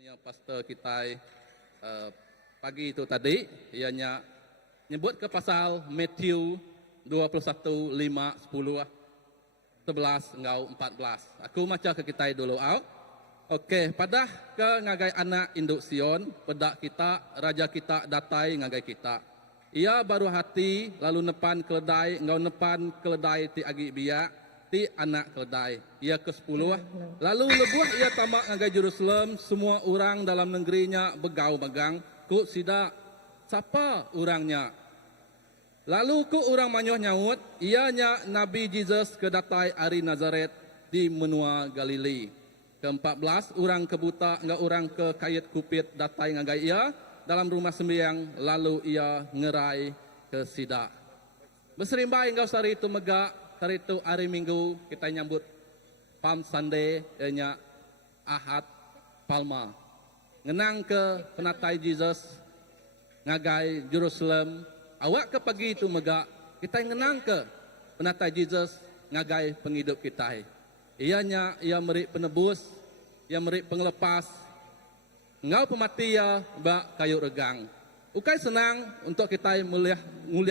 yang pastor kita pagi itu tadi, ianya nyebut ke pasal Matthew 21, 5, 10, 11, engkau 14. Aku macam ke kita dulu out. Okey, pada ke ngagai anak induk Sion, pedak kita, raja kita datai ngagai kita. Ia baru hati, lalu nepan keledai, engkau nepan keledai ti agi biak, ti anak keledai. Ia ke-10. Lalu lebuh ia tamak ngagai Jerusalem, semua orang dalam negerinya begau megang, ku sida, siapa orangnya? Lalu ku orang manyoh nyaut, ianya Nabi Jesus ke datai ari Nazaret di menua Galili. Ke-14, orang ke buta, enggak orang ke kayat kupit datai ngagai ia dalam rumah sembiang, lalu ia ngerai ke sida. Berserimbai engkau sari itu megak, sari itu hari Minggu kita nyambut Palm Sunday, ianya Ahad Palma. Ngenang ke penatai Jesus ngagai Jerusalem. Awak ke pagi itu megak, kita ngenang ke penatai Jesus ngagai penghidup kita. Ianya ia meri penebus, ia meri pengelepas. Engkau pemati ya bak kayu regang. Ukai senang untuk kita mulia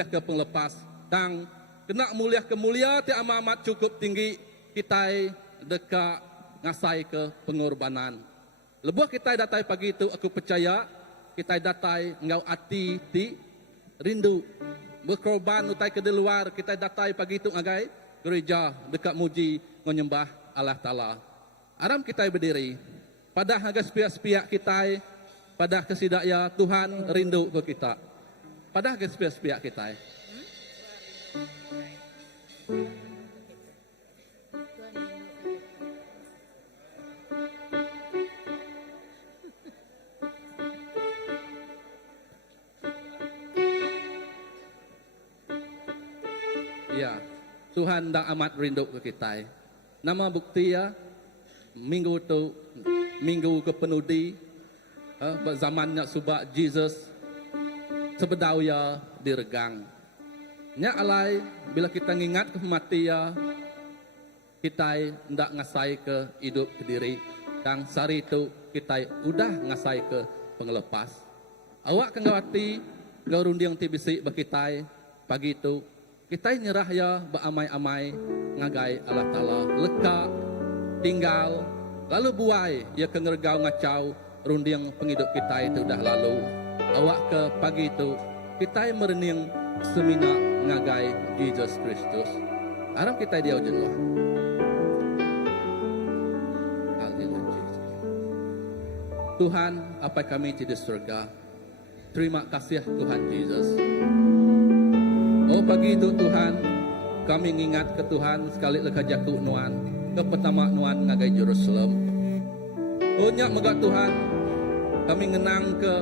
ke pengelepas. Tang kena mulia ke mulia ti amat cukup tinggi kita dekat ngasai ke pengorbanan. Lebuh kita datai pagi itu aku percaya kita datai engkau hati ti rindu berkorban utai ke di luar kita datai pagi itu ngagai gereja dekat muji menyembah Allah Ta'ala. Aram kita berdiri pada harga sepiak-sepiak kita, pada kesidaknya Tuhan rindu ke kita. Pada harga sepiak-sepiak kita. Ya, Tuhan dah amat rindu ke kita. Nama bukti ya, minggu tu, minggu ke penudi, zamannya subak Jesus, sebedau ya diregang. Nya alai, bila kita ngingat ke mati ya, kita ndak ngasai ke hidup ke diri. Dan sari itu kita udah ngasai ke pengelepas. Awak kenggawati, gaurundiang tibisi berkitai, pagi itu, kita nyerah ya beramai-amai ngagai Allah Ta'ala. Leka, tinggal, lalu buai ya kengergau ngacau rundiang penghidup kita itu dah lalu. Awak ke pagi itu, kita merening semina ngagai Jesus Kristus. Harap kita dia ujilah. Haleluya. Tuhan, apa kami di surga? Terima kasih Tuhan Yesus. Oh pagi itu Tuhan, kami ingat ke Tuhan sekali leka jatuh nuan, ke pertama nuan ngagai Jerusalem. Oh nyak megak Tuhan, kami ngenang ke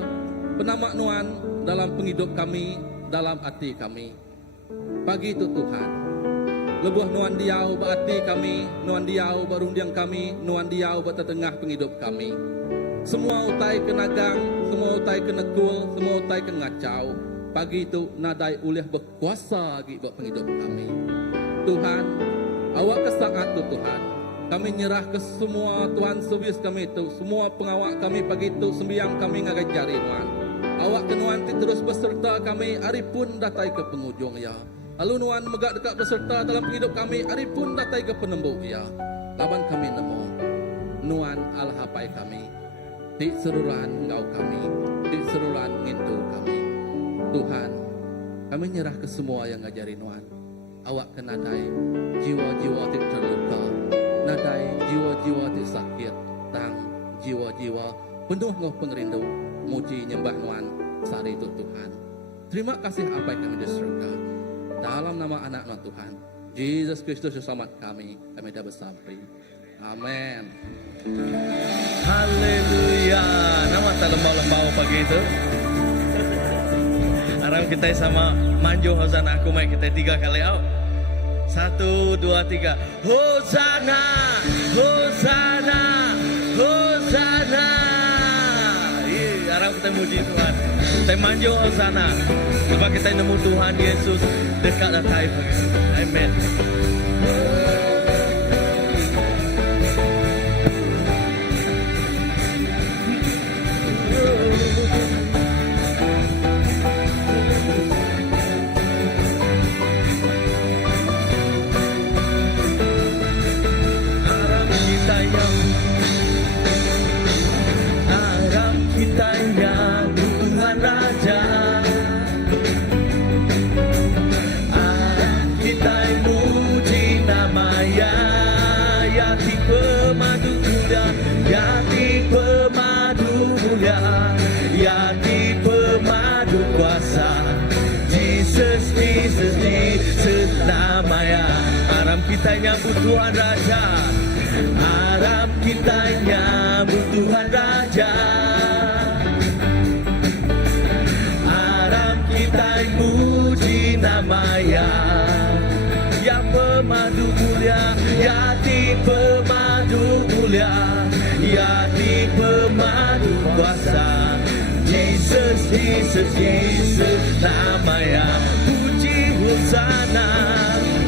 penama nuan dalam penghidup kami, dalam hati kami. Pagi itu Tuhan, lebuh nuan diau berhati kami, nuan diau berundiang kami, nuan diau bertetengah penghidup kami. Semua utai ke nagang, semua utai ke nekul, semua utai ke ngacau. Pagi itu nadai ulih berkuasa bagi buat penghidup kami. Tuhan, awak kesangat tu Tuhan. Kami nyerah ke semua Tuhan servis kami itu, semua pengawak kami pagi itu sembiang kami ngagai jari Tuhan. Awak kenuan terus beserta kami, hari pun datai ke penghujung ya. Lalu nuan megak dekat beserta dalam penghidup kami, hari pun datai ke penembuk ya. Laban kami nemu, nuan alhapai kami, di seruran engkau kami, di seruran ngintu kami. Tuhan, kami nyerah ke semua yang ngajari nuan. Awak ke nadai jiwa-jiwa yang terluka, nadai jiwa-jiwa yang sakit, tang jiwa-jiwa penuh ngau pengerindu, muji nyembah nuan sari itu Tuhan. Terima kasih apa yang kami di surga. Dalam nama anak nuan Tuhan, Yesus Kristus selamat kami dah bersampai. Amin. Haleluya. Nama tak lembau-lembau pagi itu. Sekarang kita sama manjo Hosana aku main kita 3 kali out. 1, 2, 3. Hosana, Hosana, Hosana. Sekarang kita muji Tuhan. Kita manjo Hosana. Sebab kita nemu Tuhan Yesus dekat datang. Amin. kita nyambut Tuhan Raja. Harap kita nyambut Tuhan Raja. Harap kita puji nama-Nya yang pemadu mulia, ya di pemadu mulia, ya di pemadu kuasa. Jesus, Jesus, Jesus nama-Nya. Puji Hosana,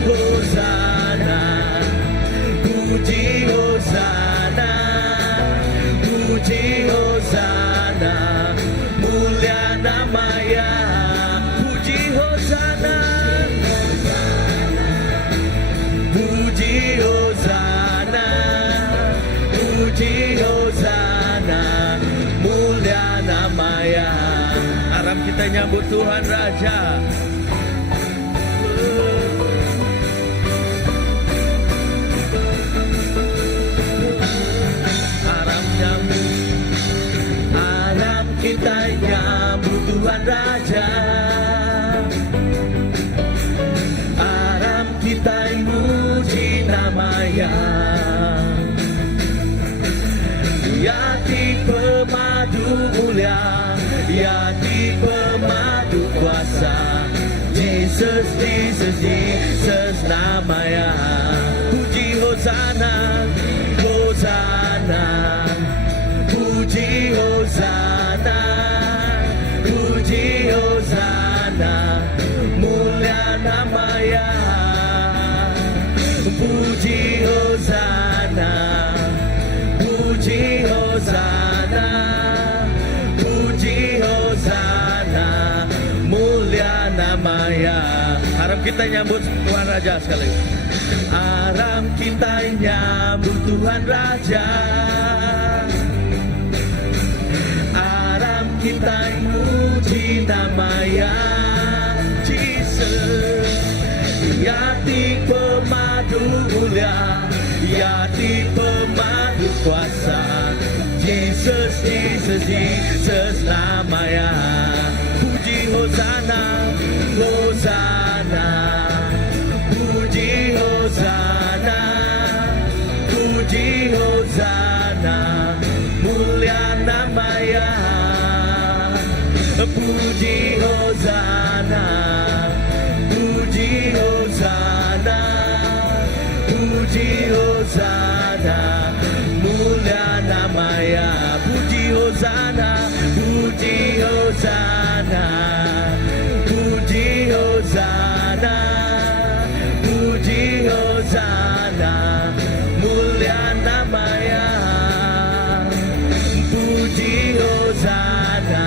Hosana, puji Hosana, puji Hosana, mulia nama-Nya. Puji Hosana, puji Hosana, puji Hosana, mulia nama-Nya. Harap kita nyambut Tuhan Raja. Kita nyambut Tuhan Raja. Harap kita muji nama-Nya. Ya di pemadu mulia, ya di pemadu kuasa. Jesus, Jesus, Jesus nama-Nya. Puji Hosana, Hosana, puji Hosana, puji Hosana, mulia nama-Nya. Puji Hosana, puji Hosana, puji Hosana, mulia nama-Nya. Harap kita nyambut Tuhan Raja sekali. Harap kita nyambut Tuhan Raja. Kita muji nama-Nya, Jesus. Ya di pemadu mulia, ya di pemadu kuasa. Jesus, Jesus, Jesus nama-Nya. Puji Hosana, Hosana, puji Hosana, puji Hosana, mulia nama-Nya. Puji Hosana, puji Hosana, puji Hosana, mulia nama-Nya. Puji Hosana, puji Hosana, puji Hosana, puji Hosana, mulia nama-Nya. Puji Hosana,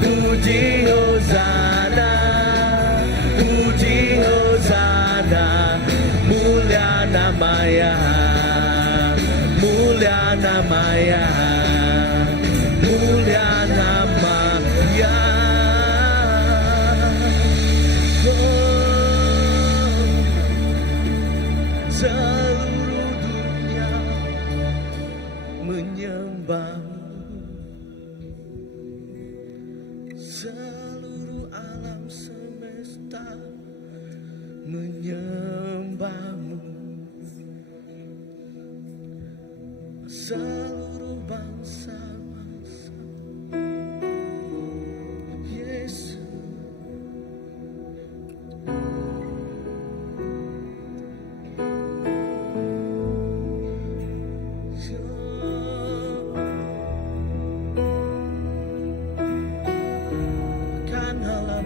puji Hosana, puji Hosana, mulia nama-Nya, mulia nama-Nya, mulia nama-Nya. Seluruh dunia menyembah-Mu. Seluruh alam semesta menyembah-Mu. Seluruh bangsa-bangsa, Yesus.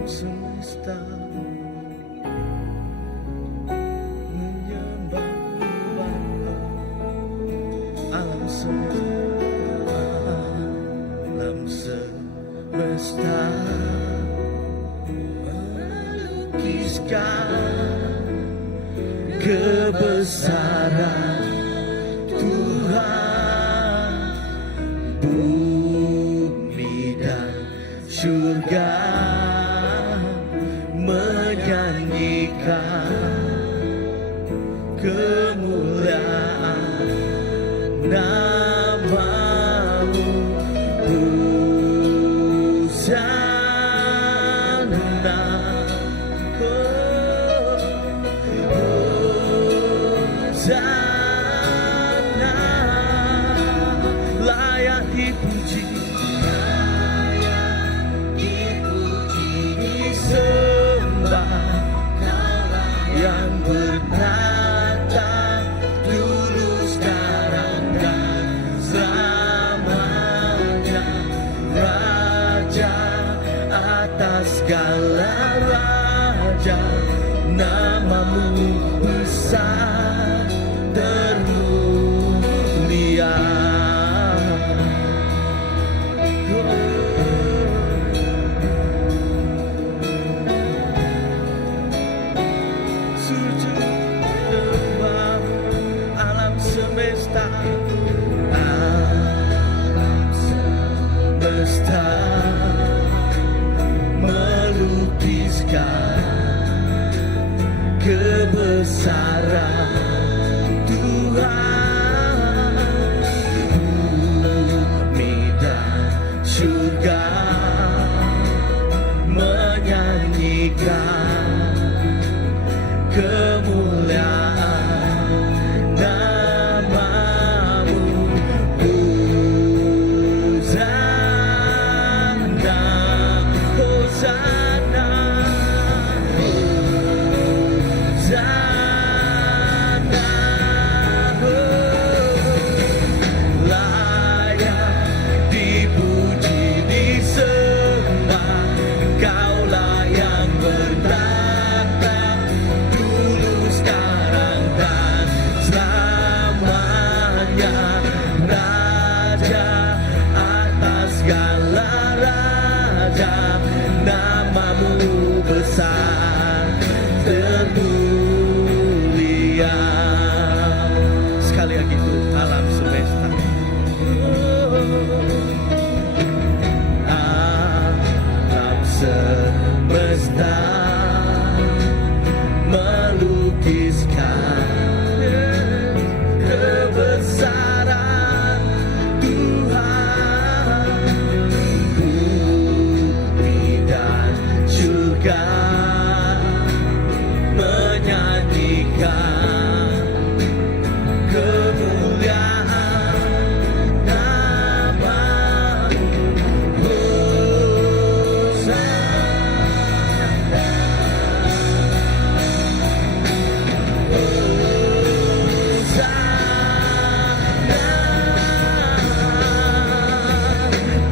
Semesta menyembah Bapa. Alam semesta, alam semesta melukiskan kebesaran Tuhan. Bumi dan surga menyanyikan kemuliaan nama-Mu. Hosana, oh, Raja, namamu besar termulia. Sujud sembah alam semesta, alam semesta melukiskan kebesaran Tuhan. Bumi dan surga menyanyikan kemuliaan namamu. Hosana, Hosana, Hosana, layak dipuji disembah, Kaulah yang bertata dulu sekarang dan selamanya, Raja atas segala raja, namamu besar termulia. Sekali lagi itu alam semesta, alam semesta melukiskan kebesaran Tuhan. Bumi dan surga menyanyikan kemuliaan namamu.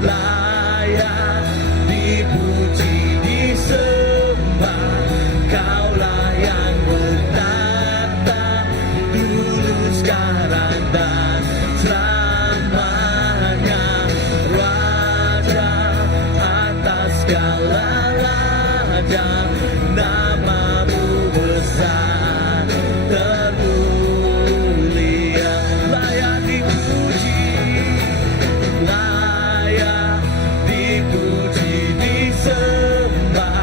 Layak dipuji disembah, Kaulah yang bertata dulu sekarang dan selamanya, Raja atas segala raja, namamu besar termulia. Layak dipuji, layak dipuji disembah,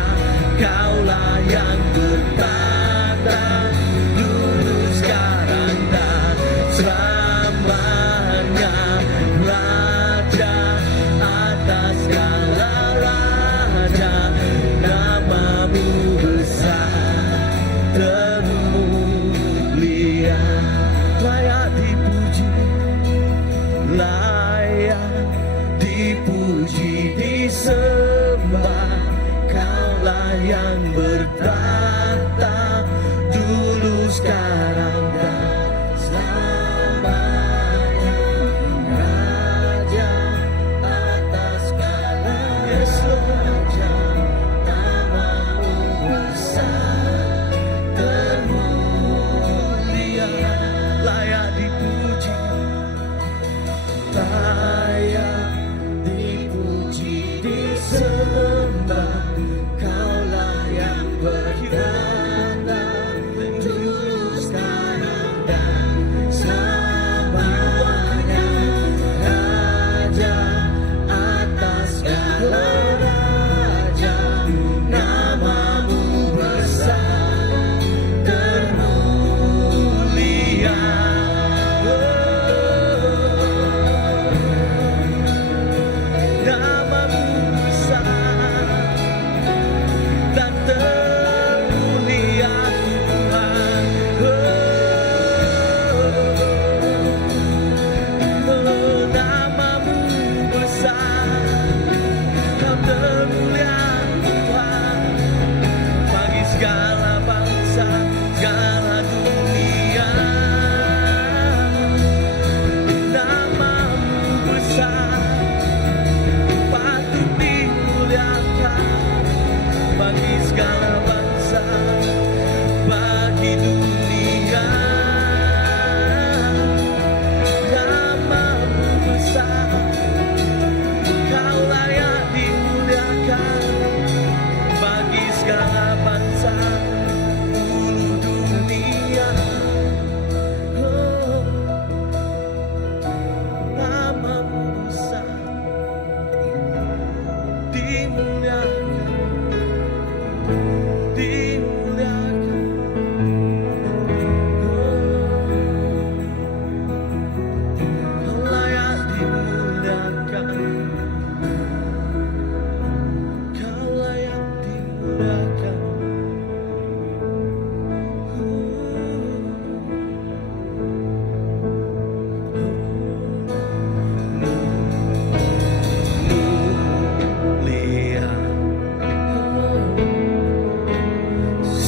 Kaulah yang bertata dulu sekarang dan selamanya, Raja atas segala raja, namamu besar termulia. Layak dipuji, layak dipuji disembah, Kaulah yang bertata dulu sekarang dan selamanya, Raja atas segala raja, namamu besar termulia. Layak dipuji, layak dipuji disembah, Kaulah yang bertata dulu sekarang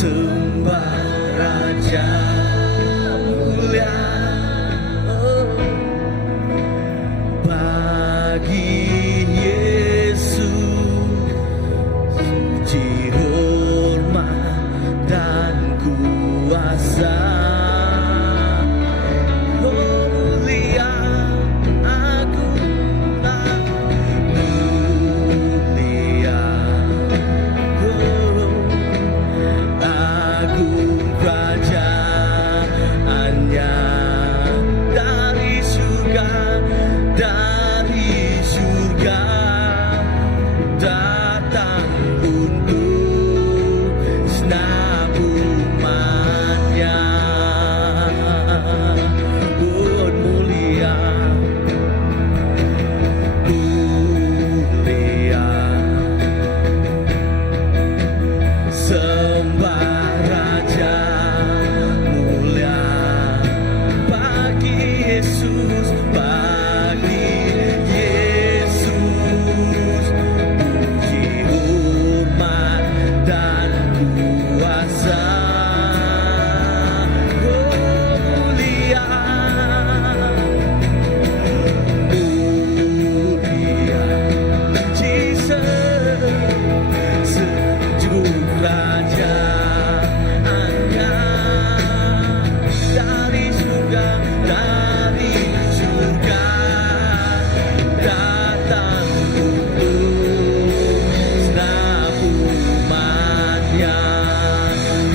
sembah Raja mulia. Bagi Yesus puji hormat dan kuasa. Oh mulia agunlah, mulia, oh agung kerajaannya. Dari surga datang untuk senang umatnya. Pun mulia, mulia, sembah Raja mulia. Bagi Yesus, bagi Yesus puji hormat dan kuasa. Oh mulia, mulia Jesus, sejuk kerajaannya. Dari surga datang untuk senang umatnya.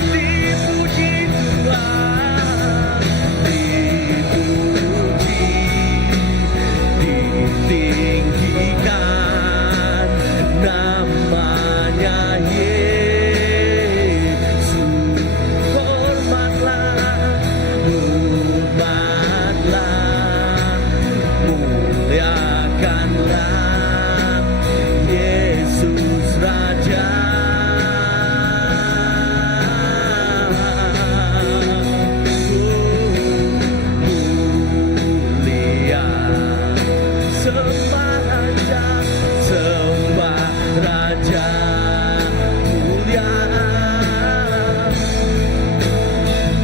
Dipuji Tuhan, dipuji, ditinggikan namanya Yesus. Hormatlah, hormatlah, muliakanlah Yesus Raja. Mulia, sembah Raja, sembah Raja mulia.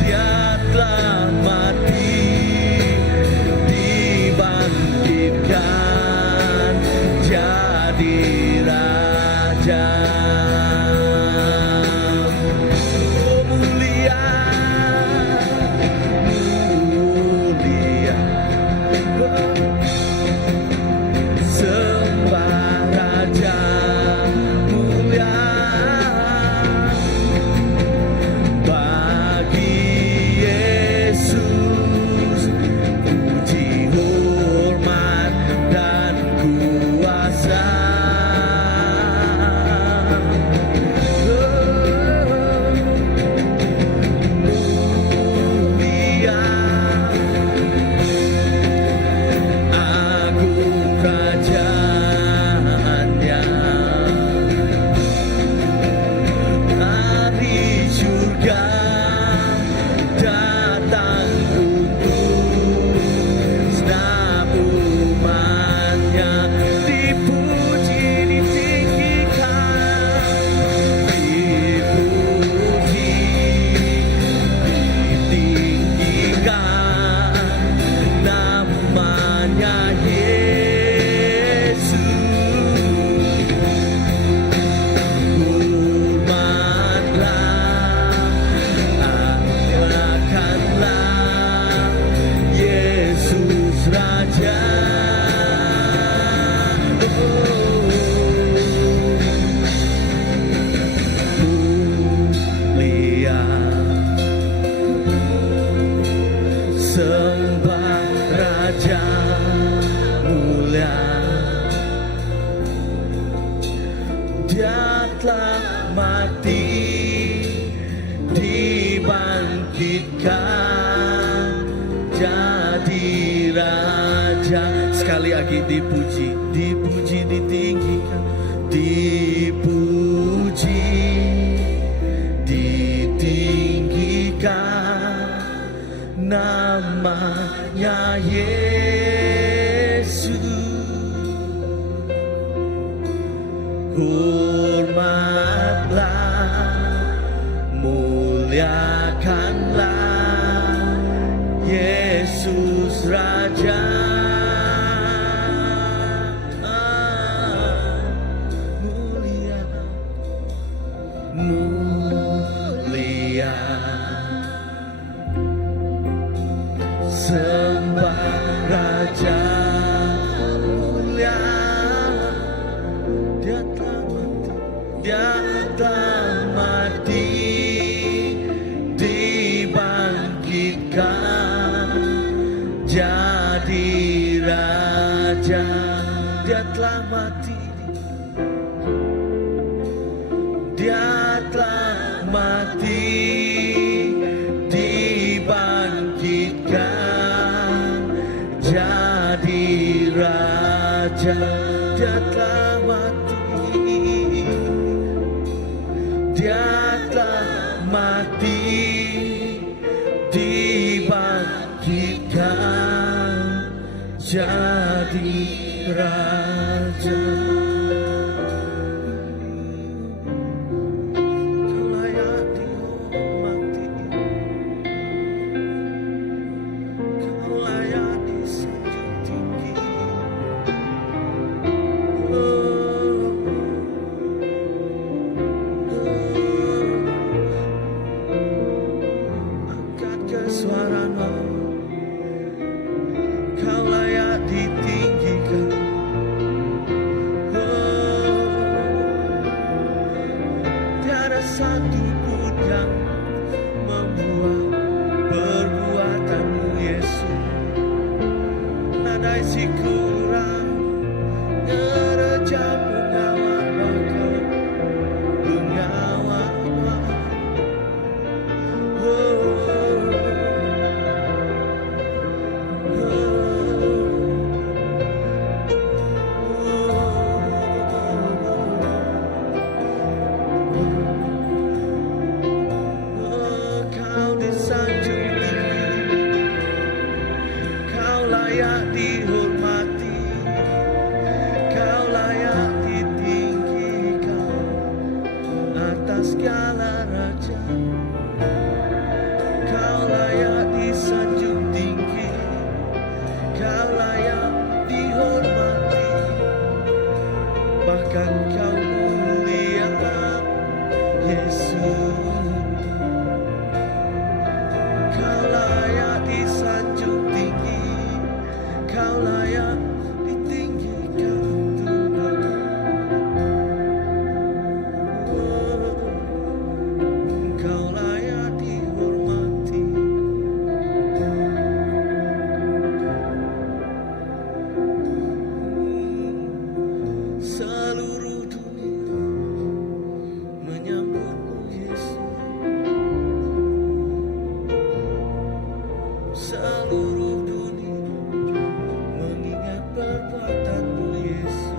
Dia telah mati, dibangkitkan jadi Raja. Oh mulia, mulia, sembah Raja mulia. Bagi Yesus puji hormat dan kuasa. Mulia, agung kerajaannya. Dari surga datang untuk senang umatnya. Dipuji, ditinggikan, dipuji, ditinggikan namanya Yesus. Hormatlah, amalkanlah Yesus Raja. Mulia, sembah Raja mulia. Dia telah mati, dibangkitkan jadi Raja. Sekali lagi dipuji, dipuji, ditinggikan, dipuji, ditinggikan namanya Yesus. Hormatlah, muliakanlah Yesus Raja. Mulia, mulia, sembah Raja mulia. Dia telah mati, dia telah mati, dibangkitkan jadi Raja. Dia telah mati, dia telah mati, dibangkitkan jadi Raja. Dia telah mati, dia telah mati, dibangkitkan jadi Raja. Kau layak dihormati, kau layak disanjung tinggi. Angkat ke suaramu, kau layak ditinggikan. Tiada satu pun yang membuat perbuatanmu Yesus nadai si kurang. Gereja pengawal bakal pengawal. Kau disanjung tinggi, kau layak dihormati, kau layak ditinggikan atas segala raja. Kau layak disanjung tinggi, kau layak dihormati, bahkan kau mulia Yesus. Kau layak disanjung tinggi, kau layak ditinggikan Tuhan. Kau layak dihormati. Seluruh dunia menyambutmu Yesus. Seluruh dunia mengingat perbuatanmu Yesus.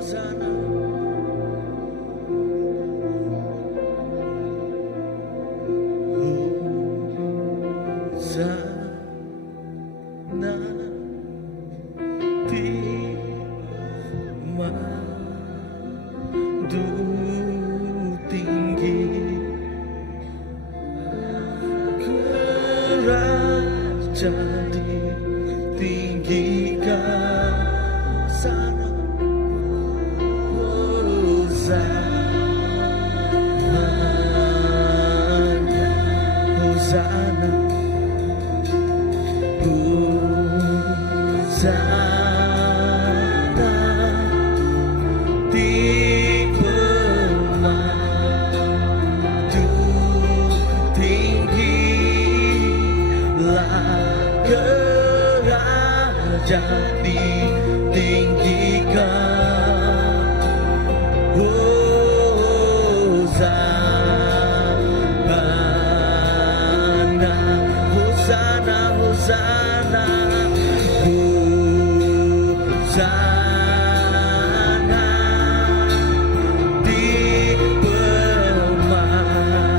Hosana, Hosana di madu tinggi, kerajaan ditinggikan sana. Hosana, Hosana di pemadu tinggi, lah kerajaan ditinggikan. Hosana, Hosana, Hosana, Hosana di pemadu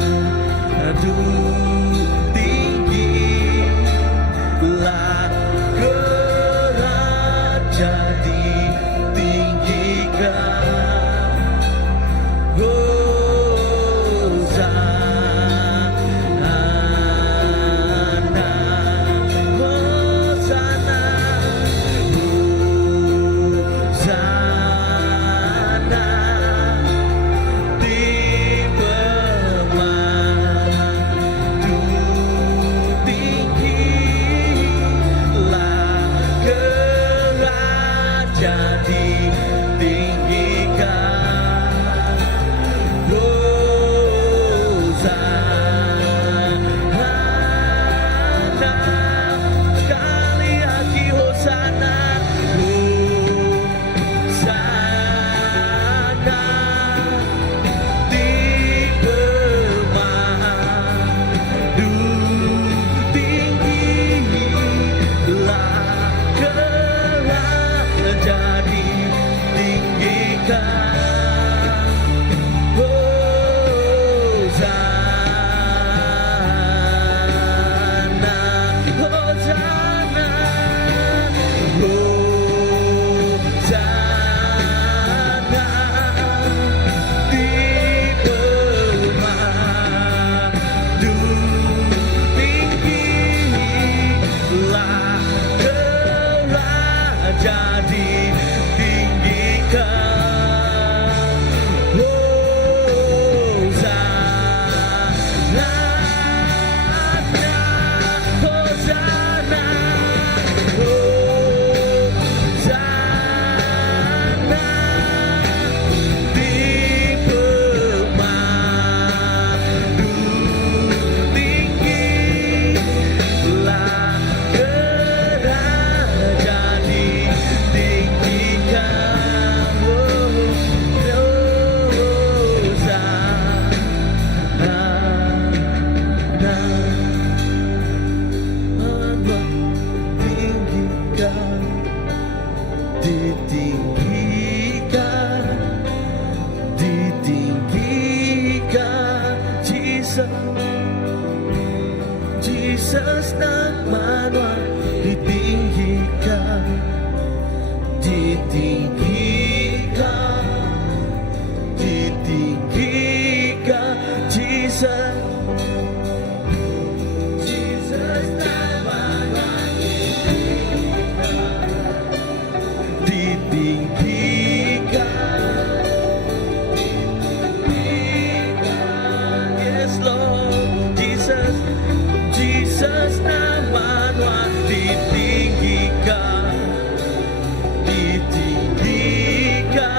Jesus namanya ditinggikan, ditinggikan, ditinggikan. Jesus, Jesus namanya ditinggikan, ditinggikan. Yes Lord, Jesus, Jesus namanya ditinggikan, ditinggikan,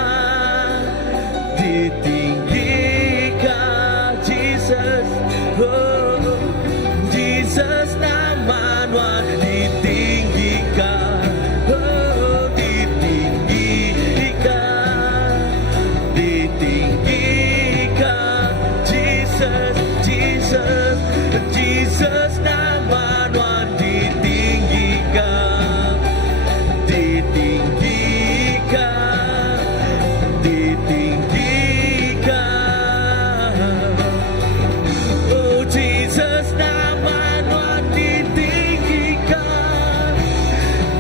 ditinggikan. Jesus, oh, Jesus namanya ditinggikan, oh, ditinggikan, ditinggikan. Jesus, Jesus, Jesus namanya ditinggikan, ditinggikan, ditinggikan. Oh Jesus namanya ditinggikan,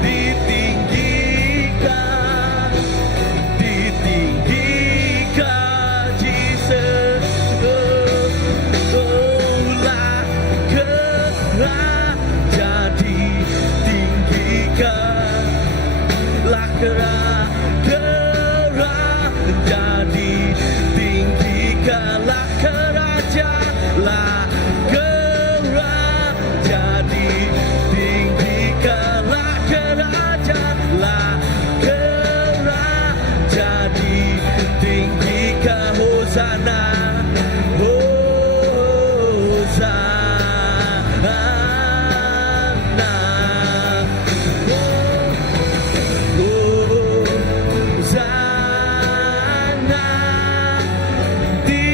ditinggikan, ditinggikan. Jesus, oh lah kerajaan ditinggikan, lah kerajaan ditinggikan, lah kerajaan, lah kerajaan ditinggikan, lah kerajaan, lah kerajaan ditinggikan. Hosana, Hosana, Hosana di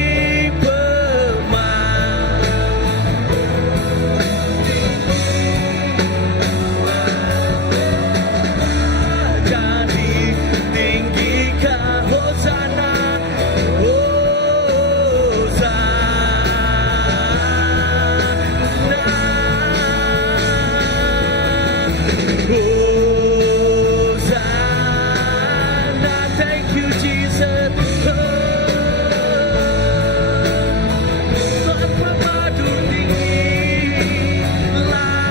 jadi tinggikan. Hosana, Hosana. Thank you Jesus. Tuhan pemadu tinggi, lah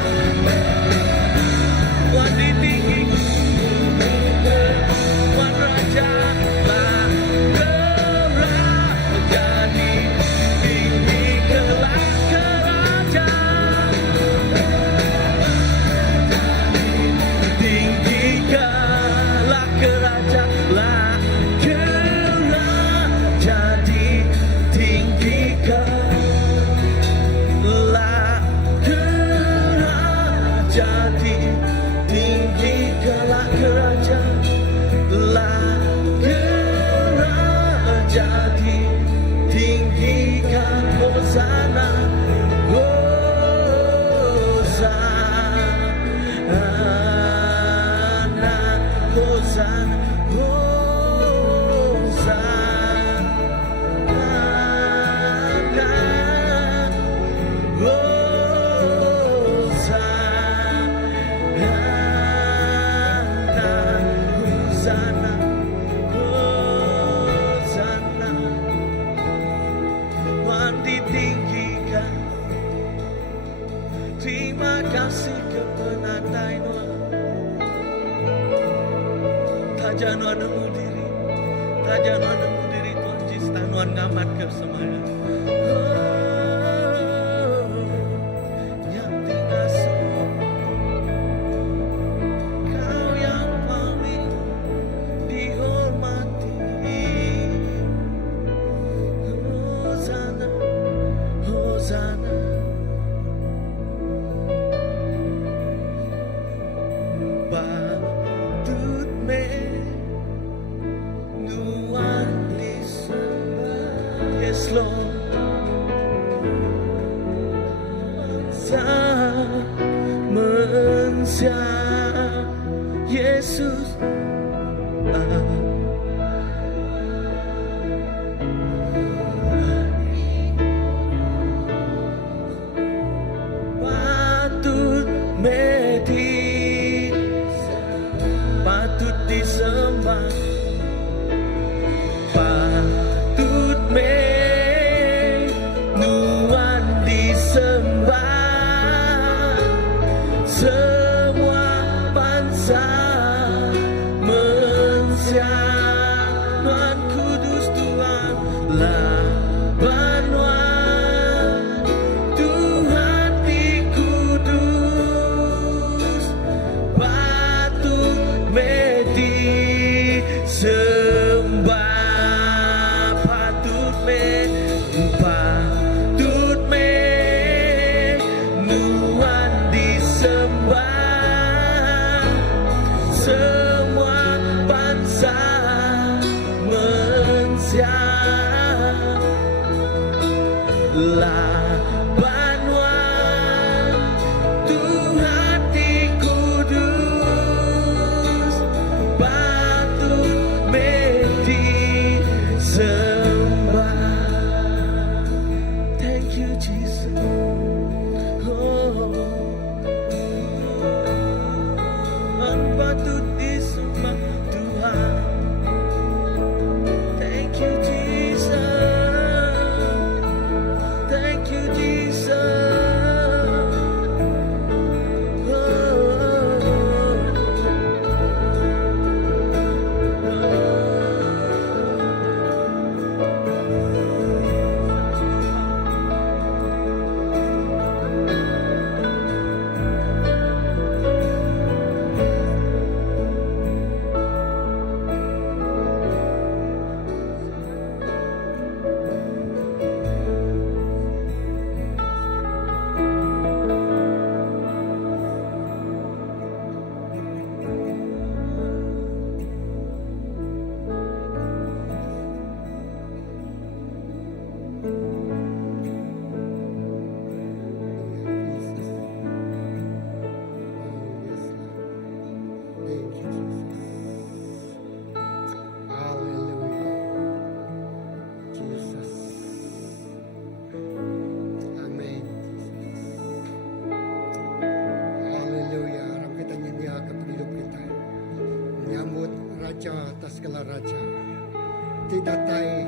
Tuhan ditinggi, Tuhan Raja, lah kerajaan ditinggikan, lah kerajaan tinggikan, lah kerajaan, lah kerajaan ditinggikan, lah kerajaan ditinggikan, lah kerajaan, lah kerajaan ditinggikan. Hosana, Hosana, Hosana, Hosana, Hosana. Tuhan ditinggikan. Terima kasih kepenandai Tuhan. Tajanuan nemu diri, tajanuan nemu diri Tuhan jistanuan ngamat ke semaya. Yang tinggal Kau yang paling dihormati. Hosana, Hosana. Patut menuan disembah. Yes Lord. Mensiap Yesus. atas segala raja. Tidak tai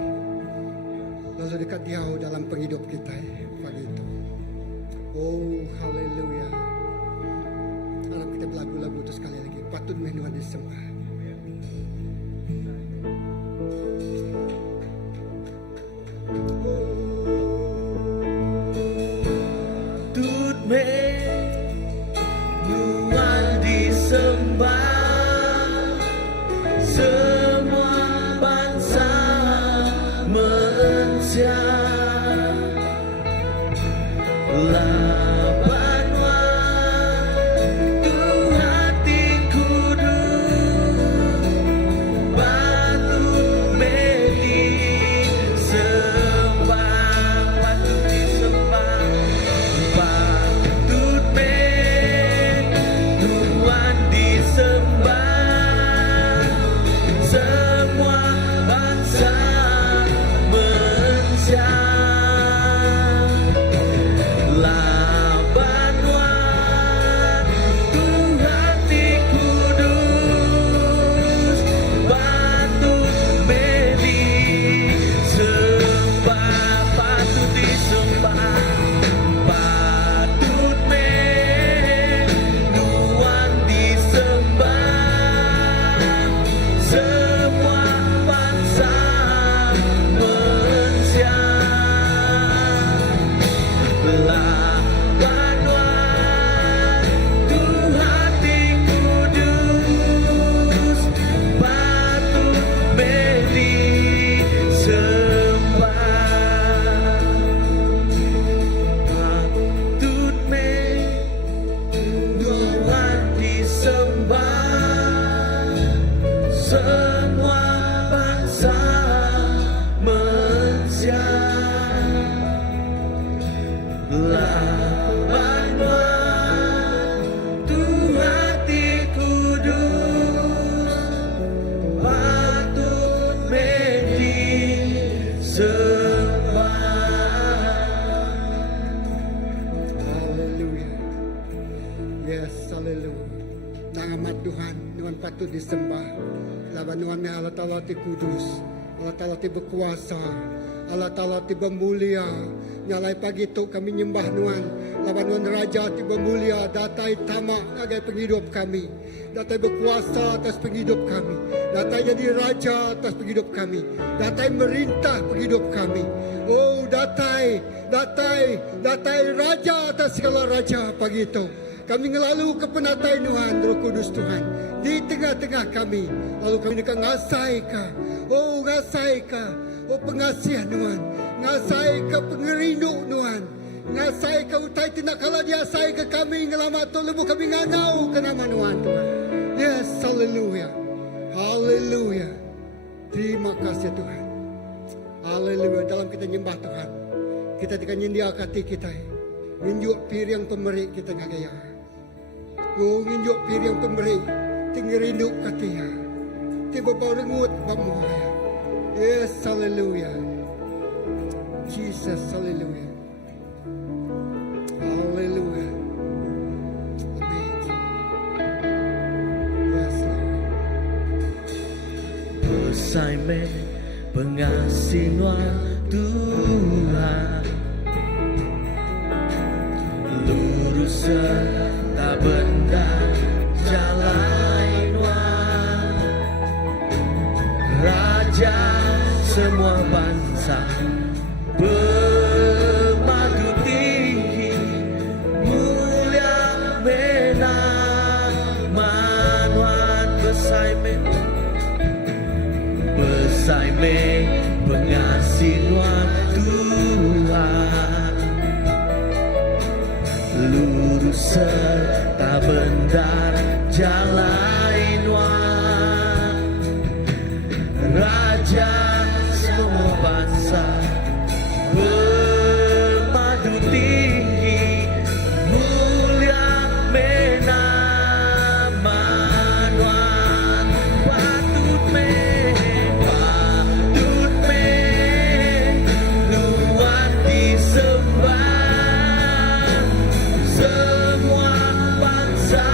lalu dekat Dia dalam penghidup kita pagi itu. Oh haleluya. Harap kita berlagu-lagu itu sekali lagi. Patut Tuhan disembah. Patut Tuhan disembah. Semua bangsa manusia lawan tu hati kudus patut disembah, patut disembah, patut Tuhan disembah. Semua bangsa manusia lawan tu hati kudus patut disembah, patut disembah, patut Tuhan disembah. Semua bangsa manusia lawan tu hati kudus patut disembah, patut Tuhan disembah. Semua bangsa manusia lawan tu hati kudus patut disembah. Haleluya. Yes, haleluya. Nama Tuhan, Tuhan patut disembah. Lawan Tuhan Allah Ta'ala ti kudus, Allah Ta'ala ti berkuasa, Allah Ta'ala ti bermulia. Nyalai pagi tu kami nyembah Tuhan. Lawan Tuhan Raja ti bermulia, datai tamak agai penghidup kami. Datai berkuasa atas penghidup kami. Datai jadi Raja atas penghidup kami. Datai merintah penghidup kami. Oh datai Raja atas segala Raja pagi itu. Kami ngelalu ke penatai Tuhan, Roh Kudus Tuhan di tengah-tengah kami. Lalu kami dekat ngasai ka. Oh ngasai ka. Oh pengasihan Tuhan. Ngasai ka pengerindu Tuhan. Ngasai ka utai tindak kala diasai ke kami ngelamat tu lebu kami ngangau ke nama Tuhan. Yes, haleluya. Haleluya. Terima kasih Tuhan. Haleluya. Dalam kita nyembah Tuhan, kita akan nyendia hati kita. Nginjuk piriang pemerik kita ngagaya. Oh nginjuk piriang pemerik. Tinggal rindu katia. Tiba bau rengut bamuaya. Yes, hallelujah. Jesus, hallelujah. Hallelujah. Amen. Yes, Lord. Assignment pengasih Tuhan, lurus serta benar jalan Tuhan, Raja semua bangsa bermadu tinggi, mulia menaman Tuhan. Bersaimen pengasih Tuhan, lurus serta benar jalan Tuhan, Raja semua bangsa bermadu tinggi, mulia menaman Tuhan. Patut Tuhan disembah, semua bangsa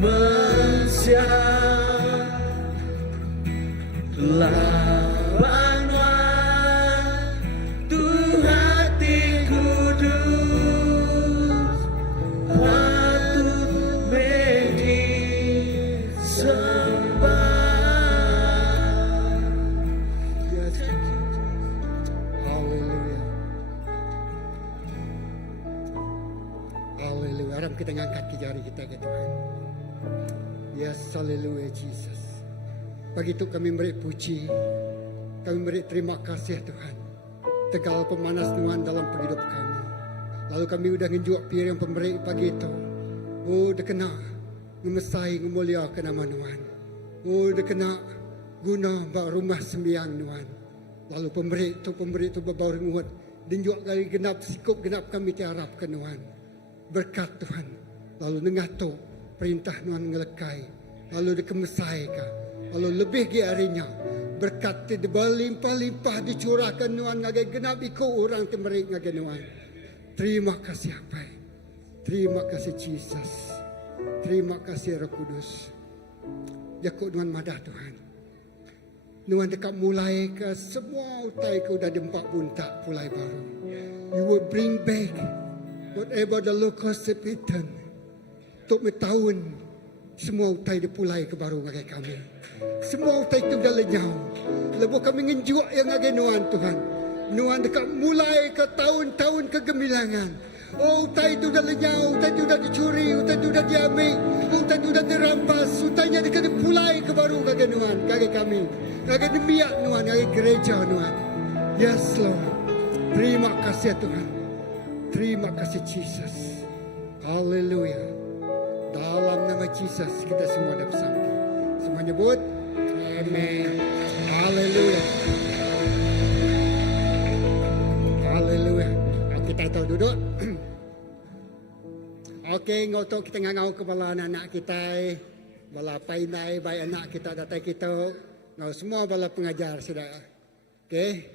Mensiap lawan waktu hati kudus patut bedi sembah. Yes. Haleluya. Haleluya. Harap kita ngangkat ke jari kita ke Tuhan. Yes, haleluya Jesus. Pagi itu kami beri puji, kami beri terima kasih Tuhan. Tegal pemanas Tuhan dalam hidup kami. Lalu kami udah ngejuak piring pemberi pagi itu. Oh, dah kena ngemesai ngemuliakan nama Tuhan. Oh, dah kena guna bak rumah sembiang Tuhan. Lalu pemberi itu berbau renguat. Dan juga kali genap sikup genap kami diharapkan Tuhan. Berkat Tuhan. Lalu nengatuk perintah Tuhan ngelekai. Lalu dikemesai kah. Lalu lebih ke harinya berkat berlimpah-limpah dicurahkan Tuhan ngagai genap ikut orang temerik ngagai Tuhan. Terima kasih apa? Terima kasih Jesus. Terima kasih Roh Kudus. Jakut Tuhan madah Tuhan. Tuhan dekat mulai ke semua utai ke udah dempak buntak pulai baru. You will bring back whatever the locust have eaten. Untuk setahun semua utai dipulai ke baru ngagai kami. Semua utai itu dah lenyau. Lepas kami ngenjuak yang ngagai Nuan Tuhan. Nuan dekat mulai ke tahun-tahun kegemilangan. Oh, utai itu dah lenyau, utai itu dah dicuri, utai itu dah diambil, utai itu dah dirampas, utainya dekat dipulai ke baru ngagai Nuan, ngagai kami. Ngagai demiak Nuan, ngagai gereja Nuan. Yes Lord. Terima kasih Tuhan. Terima kasih Jesus. Haleluya. Dalam nama Jesus kita semua dah bersama. Semua nyebut amen. Haleluya. Haleluya. Kita itu duduk. Okey, ngotok kita ngau kepala anak-anak kita. Bala painai baik anak kita datang kita. Ngau semua bala pengajar sudah. Okey.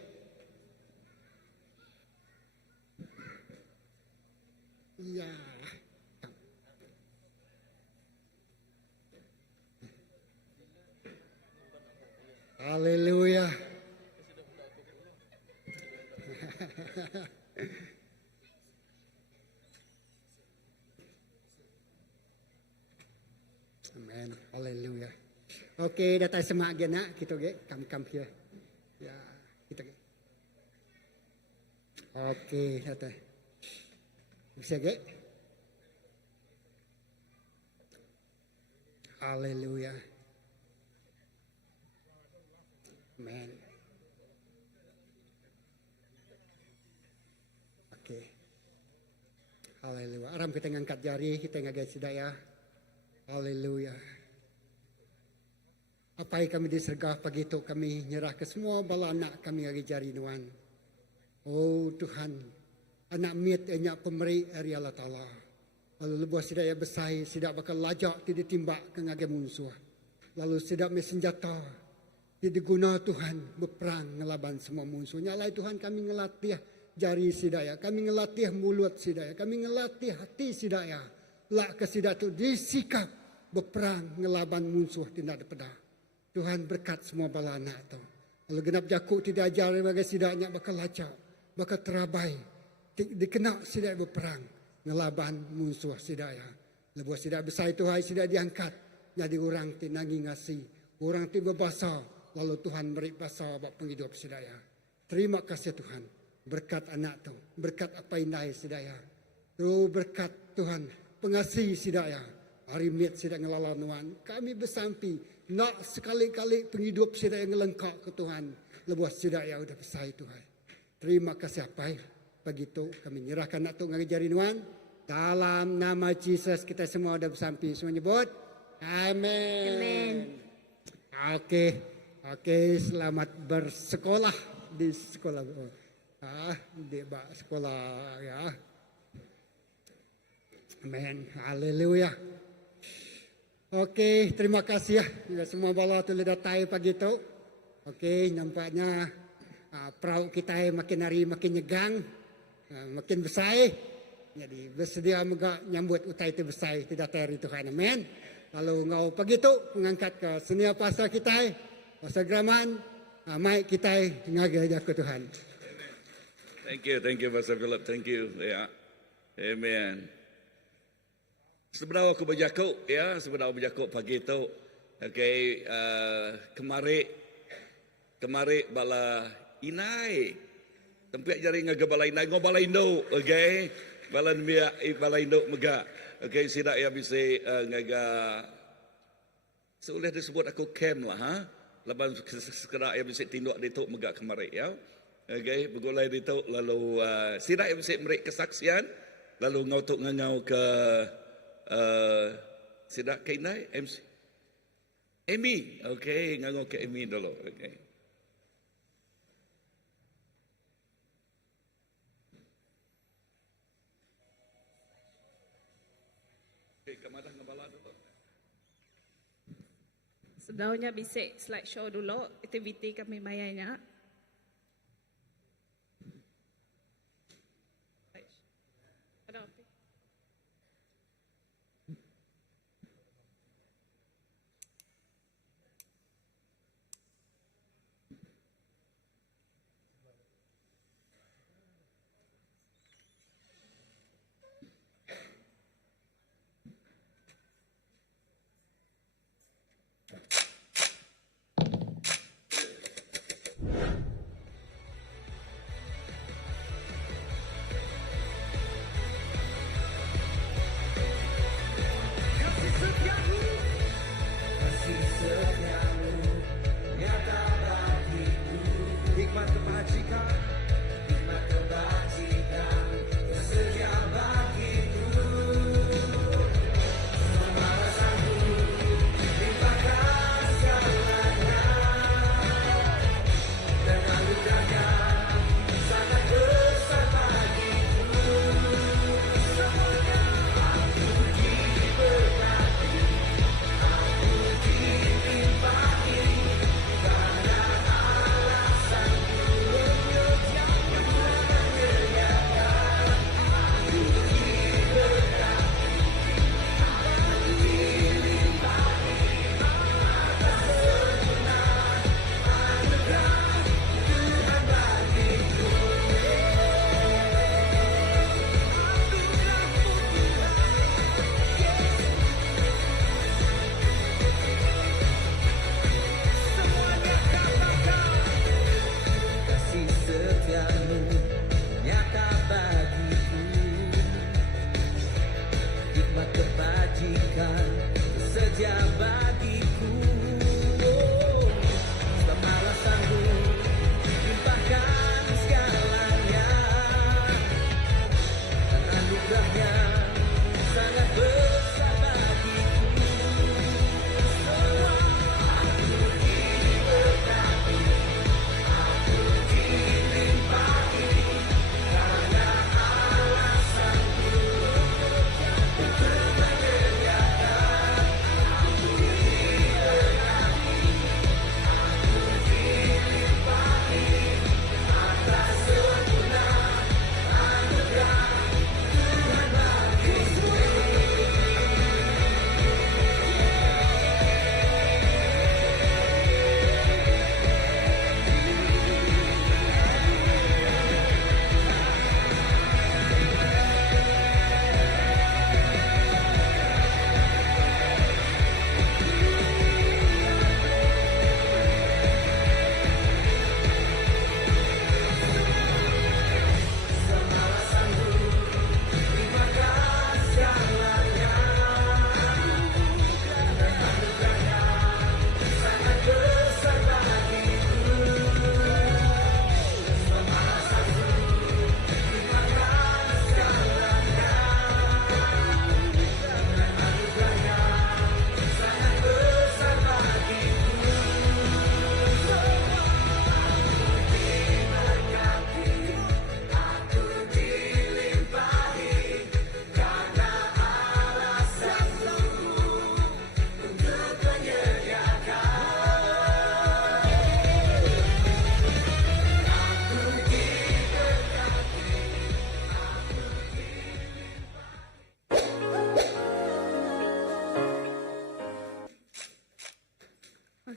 Ya. Haleluya. Amen. Haleluya. Okey, datang semak ge nak kita ge come here. Ya, kita ge. Okey, datang. Bisa ge? Haleluya. Amen. Okey. Haleluya. Aram kita ngangkat jari, kita ngagai sedaya. Haleluya. Apa yang kami disergah pagi itu kami nyerah ke semua bala anak kami ngagai jari Tuhan. Oh Tuhan, anak miat enyak pemberi dari Allah Ta'ala. Lalu lebuh sedaya besai, sidak bakal lajak tidak timbak ke ngagai musuh. Lalu sidak senjata diguna Tuhan berperang ngelaban semua musuhnya. Lai Tuhan kami ngelatih jari sidaya, kami ngelatih mulut sidaya, kami ngelatih hati sidaya. Lak ke sidaya tu disikap berperang ngelaban musuh tidak ada pedah. Tuhan berkat semua bala anak tu. Kalau genap jakuk tidak ajar bagi sidanya bakal lacak, bakal terabai. Dikena sidaya berperang ngelaban musuh sidaya. Lepas sidaya besar itu hai sidaya diangkat jadi orang tinangi ngasih, orang tiba basah. Lalu Tuhan beri pasal buat penghidup sedaya. Terima kasih Tuhan. Berkat anak tu. Berkat apa indai sedaya. Tu berkat Tuhan. Pengasih sedaya. Hari miat sedaya ngelala Tuhan. Kami bersampi. Nak sekali-kali penghidup sedaya ngelengkak ke Tuhan. Lepas sedaya sudah besar Tuhan. Terima kasih apa. Begitu kami nyerahkan anak tu ngajari Tuhan. Dalam nama Jesus kita semua sudah bersampi. Semua nyebut. Amen. Amen. Okey. Okey, selamat bersekolah di sekolah. Di sekolah ya. Amin. Haleluya. Okey, terima kasih ya. Semua bala tu datai pagi tu. Okey, nampaknya perahu kita makin hari makin nyegang, makin besar. Jadi bersedia moga nyambut utai itu besar tidak teri Tuhan. Amin. Kalau ngau pagi tu mengangkat ke seni pasal kita, pasal graman, mai kita ngagai ke Tuhan. Thank you, Pastor Philip. Thank you. Ya, amen. Sebenarnya aku berjakuk, ya, sebenarnya berjakuk pagi tu. Okay, kemari bala inai, tempat jari ngaga bala inai, ngobala Indo, okay, bala Indo mega, okay, sidak ya bisa ngaga, seoleh disebut aku camp lah, ha, lepas sekedar ya bisa tinduk di tu mega kemari, ya, okay, bergulai di tu, lalu sidak ya bisa merik kesaksian, lalu ngau tu ngau ke sidak kainai MC. Amy, okay, nganggo ke Amy dulu, okay. Okay, kamadah ngabala dulu. Sebenarnya bisa slideshow dulu aktiviti kami mayanya. Ada apa?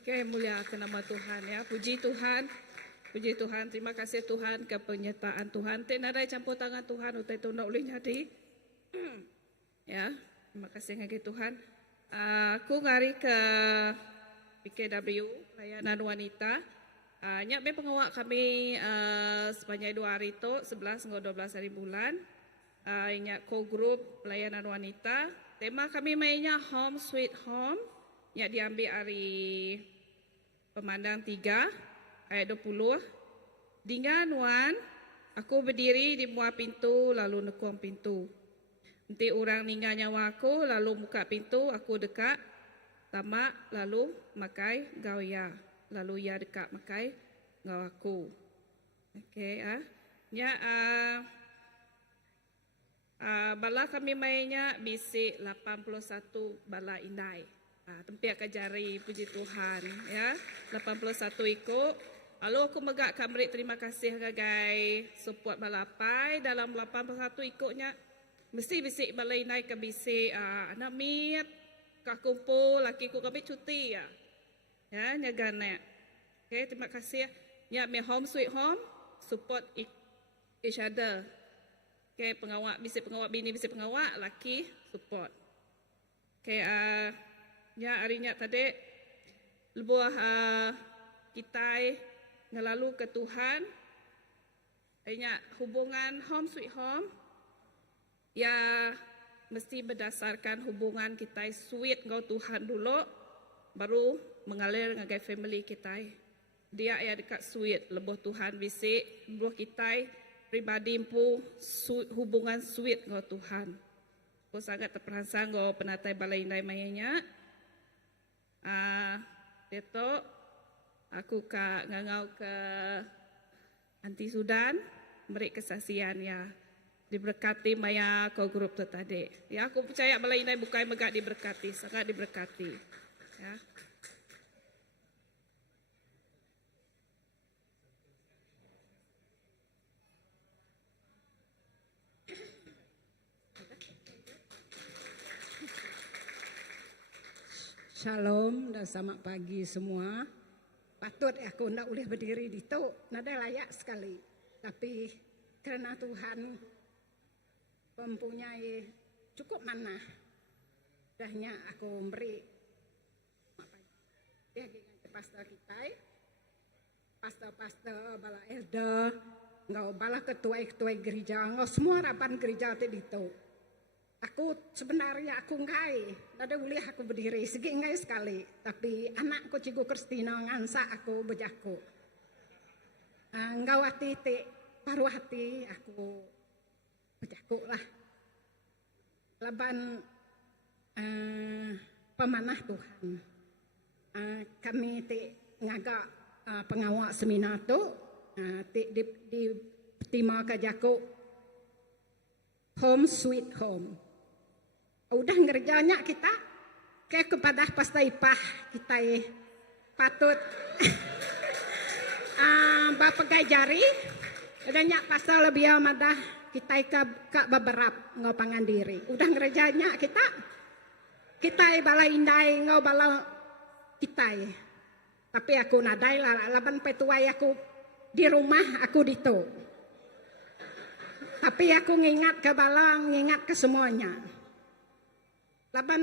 Okay, muliakan nama Tuhan ya. Puji Tuhan. Puji Tuhan. Terima kasih Tuhan ke penyertaan Tuhan. Tik nadai campur tangan Tuhan untuk itu nak boleh jadi. Ya, terima kasih ngagi Tuhan. Aku ngari ke PKW, layanan wanita. Nyak me pengawak kami sepanjang 2 hari tu, 11 hingga 12 hari bulan. Nyak co-group layanan wanita. Tema kami mainnya Home Sweet Home. Nyak diambil hari Pemandang 3, ayat 20. Dengan Wan, aku berdiri di muar pintu lalu nekuang pintu. Nanti orang ninggal nyawa aku, lalu buka pintu, aku dekat, tamak, lalu makai gau ya. Lalu ya dekat makai gau aku. Okey, nya bala kami mainnya bisik 81 bala indai. Tempiak ke jari, puji Tuhan ya. 81 ikut. Lalu aku megak kamrik terima kasih gagai support balapai dalam 81 ikutnya. Mesti bisik balai naik ke bisik anak miat kak kumpul laki ku kami cuti ya. Ya nyaga nek. Okay, terima kasih ya. Me home sweet home support each other. Okay, pengawak bisik pengawak bini bisik pengawak laki support. Okay, ya harinya tadi lebuh kita ngelalu ke Tuhan. Hanya hubungan home sweet home ya mesti berdasarkan hubungan kita sweet ngau Tuhan dulu baru mengalir ngagai family kita. Dia ya dekat sweet lebuh Tuhan bisik lebuh kita pribadi empu hubungan sweet ngau Tuhan. Aku sangat terperasan ngau penatai balai indai mayanya. Detok aku ngangau ke Anti Sudan beri kesaksian ya. Diberkati maya ko grup tu tadi. Ya aku percaya balai ini bukan megak diberkati, sangat diberkati. Ya. Shalom dan selamat pagi semua. Patut aku nak boleh berdiri di tu, nada layak sekali. Tapi kerana Tuhan mempunyai cukup mana dahnya aku beri dia dengan pastor kita pastor bala elder ngau bala ketua gereja ngau semua rapan gereja itu aku sebenarnya aku ngai nada boleh aku berdiri segi ngai sekali tapi anakku Cigu Kristina ngansa aku bejaku ngau hati paruh hati aku bejaku lah laban pemanah Tuhan kami ngaga pengawal seminar tu di timah kajaku home sweet home udah ngerjanya kita kepada pasta ipah kita patut bapak jari adanya pasal lebih amadah kita kak beberap ngau pangan diri udah ngerjanya kita bala indai ngau bala kita tapi aku nadai lah laban petuai aku di rumah aku dito tapi aku ngingat ke bala ngingat ke semuanya laban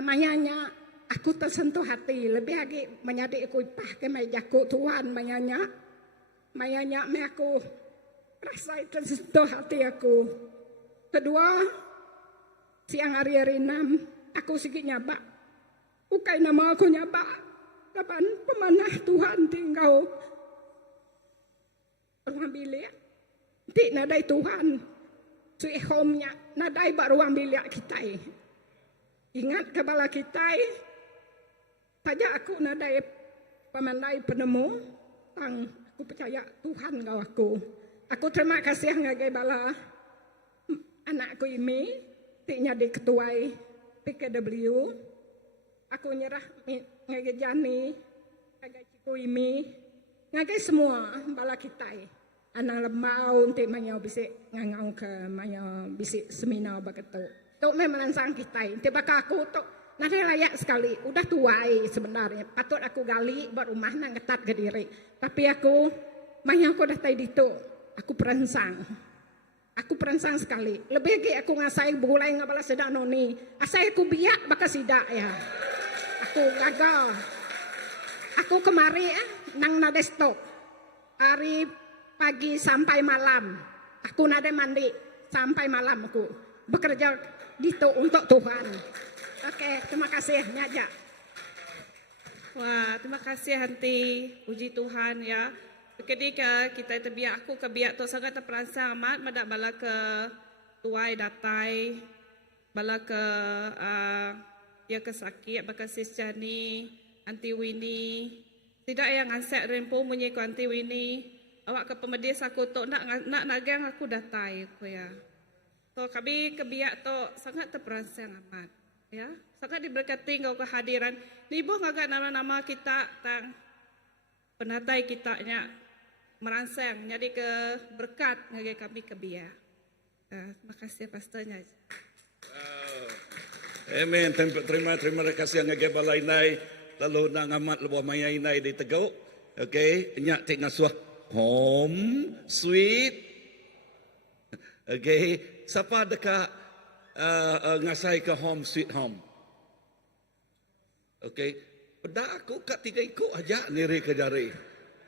mayanya aku tersentuh hati lebih lagi menjadi aku ipah ke mejaku Tuhan mayanya me aku rasa tersentuh hati aku. Kedua, siang hari 6, aku sikit nyabak. Bukai nama aku nyabak. Lapan pemanah Tuhan tinggal ruang bilik. Tik nadai Tuhan. Sweet home-nya nadai bak ruang bilik kita. Ingat kepala kita. Tajak aku nadai pemandai penemu. Tang aku percaya Tuhan ngau aku. Aku terima kasih ngagai bala anakku ini tiknya di ketuai PKW. Aku nyerah ngagai Jani, ngagai Ciku ini, ngagai semua bala kita. Anak lemau untuk manyau bisik ngangau ke manyau bisik seminar begitu. Tok memang langsang kita. Tiba aku tok Nada layak sekali. Udah tuai sebenarnya. Patut aku gali buat rumah nang ngetat ke diri. Tapi aku, banyak aku dah tay dito. Aku perangsang. Aku perangsang sekali. Lebih lagi aku ngasai bulai ngabala sedang noni. Asai aku biak baka sidak ya. Aku gagal. Aku kemari nang nada stok. Hari pagi sampai malam. Aku nada mandi sampai malam aku. Bekerja dito untuk Tuhan. Oke, terima kasih Nyaja. Wah, terima kasih Hanti. Puji Tuhan ya. Ketika kita terbiak aku kebiak tu sangat terperangsang amat madak bala ke tuai datai bala ke dia kesakit baka sis Jani, Anti Winnie. Tidak yang ansek rempo munyi ku Anti Winnie. Awak ke pemedis aku tu nak nagang aku datai aku ya. So kami kebiak tu sangat terperangsang amat. Ya, sangat diberkati engkau kehadiran. Ibu ngagak nama-nama kita tang penatai kitanya merangsang jadi ke berkat ngagak kami kebia. Terima kasih pastornya. Amen. Terima kasih yang ngagay balay nai. Lalu nang amat lebuh mayay nai di Tegau. Okay. Nyak tik ngasuh. Home. Sweet. Okay. Siapa dekat ngasai ke home sweet home? Okay. Pada aku kat 3 ikut aja niri ke jari.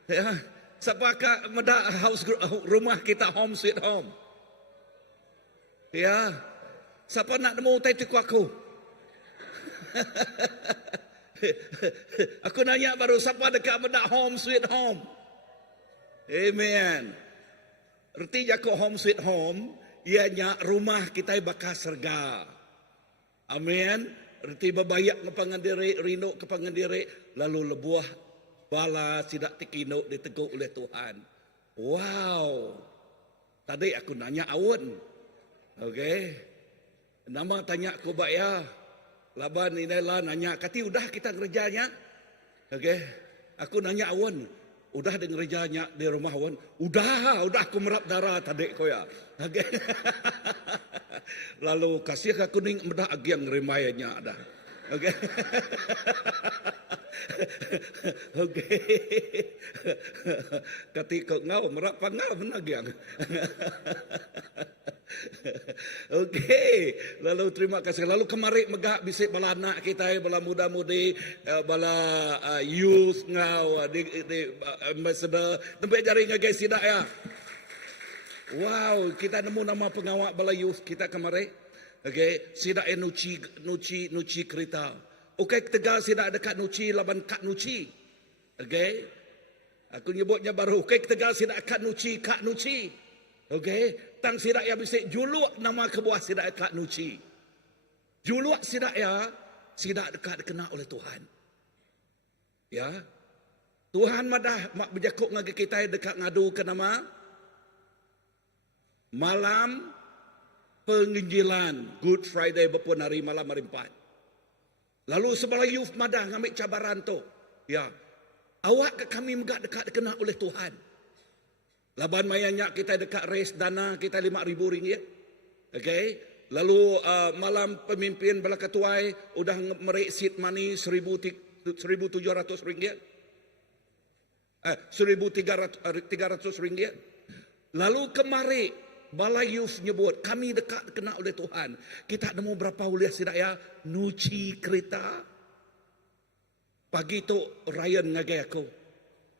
Ya. Siapa kat meda house rumah kita home sweet home? Ya. Siapa nak nemu titik aku? Aku nanya baru siapa dekat meda home sweet home? Amen. Erti jako home sweet home, ianya rumah kita bakal serga. Amin. Erti babayak ke pangandiri, rino ke pangandiri, lalu lebuah bala sidak tikino diteguk oleh Tuhan. Wow. Tadi aku nanya awon. Okay. Nama tanya aku ya. Laban inilah nanya, kati udah kita kerjanya. Okay. Aku nanya awon. Udah dengan rejanya di rumah awan. Udah aku merap darah tadi ko ya. Okay. Lalu kasih ke kuning medah agiang remayanya ada. Okay. Okay. Ketika ngau merap pangau menagiang. Okey, lalu terima kasih. Lalu kemari megak bisik bala anak kita, bala muda-mudi, bala youth ngau di ambassador tempat jari ngagai sidak ya. Wow, kita nemu nama pengawak bala youth kita kemari. Okey, sidak nuci kereta. Okey, tegal sidak dekat nuci laban kat nuci. Okey. Aku nyebutnya baru. Okey, tegal sidak kat nuci. Okey, tang sidak ya bisik juluk nama kebuah sidak kat nuci. Juluk sidak ya, sidak dekat kena oleh Tuhan. Ya. Tuhan madah mak berjakuk ngagi kita dekat ngadu ke nama malam penginjilan Good Friday berpun hari malam hari 4. Lalu sebelah youth madah ngambil cabaran tu. Ya. Awak ke kami megak dekat kena oleh Tuhan. Laban mayanya kita dekat raise dana kita RM5,000. Okey. Lalu malam pemimpin bala ketuai udah merik seat money RM1,700. RM1,300. Lalu kemari bala youth nyebut kami dekat kena oleh Tuhan. Kita nemu berapa uliah sidak ya? Nuci kereta. Pagi tu Ryan ngagai aku.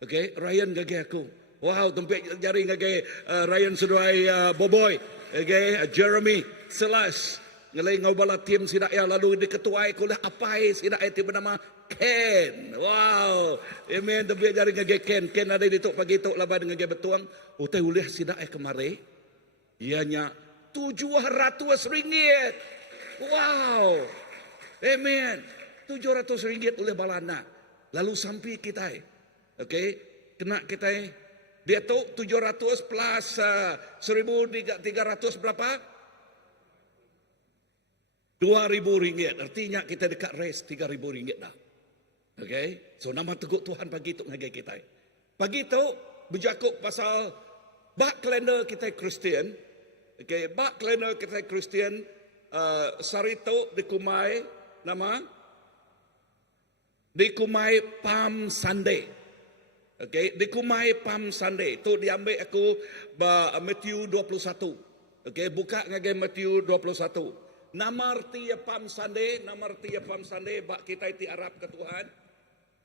Okey, Ryan ngagai aku. Wow, tempat jari ngagai Ryan Suduai Boboy. Okay, Jeremy Selas. Ngelai ngau bala tim sidak ya lalu diketuai kuliah apai sidak ya tiba nama Ken. Wow. Amen, tempat jari ngagai Ken. Ken ada di tok pagi tok laban ngagai betuang. Utai uliah sidak ya kemari. Ianya RM700. Wow. Amen. RM700 oleh balana. Lalu sampai kita. Okay. Kena kita. Dia tu 700 plus 1,300 berapa? RM2,000. Artinya kita dekat race RM3,000 dah. Okay. So nama teguk Tuhan pagi tu ngagai kita. Pagi tu berjakuk pasal bak kalender kita Kristian. Okay. Bak kalender kita Kristian. Sarito di Kumai nama di Kumai Palm Sunday. Okey, di Kumai Palm Sunday. Tu diambil aku Matthew 21. Okey, buka ngagai Matthew 21. Nama arti Palm Sunday, bak kita iti Arab ke Tuhan.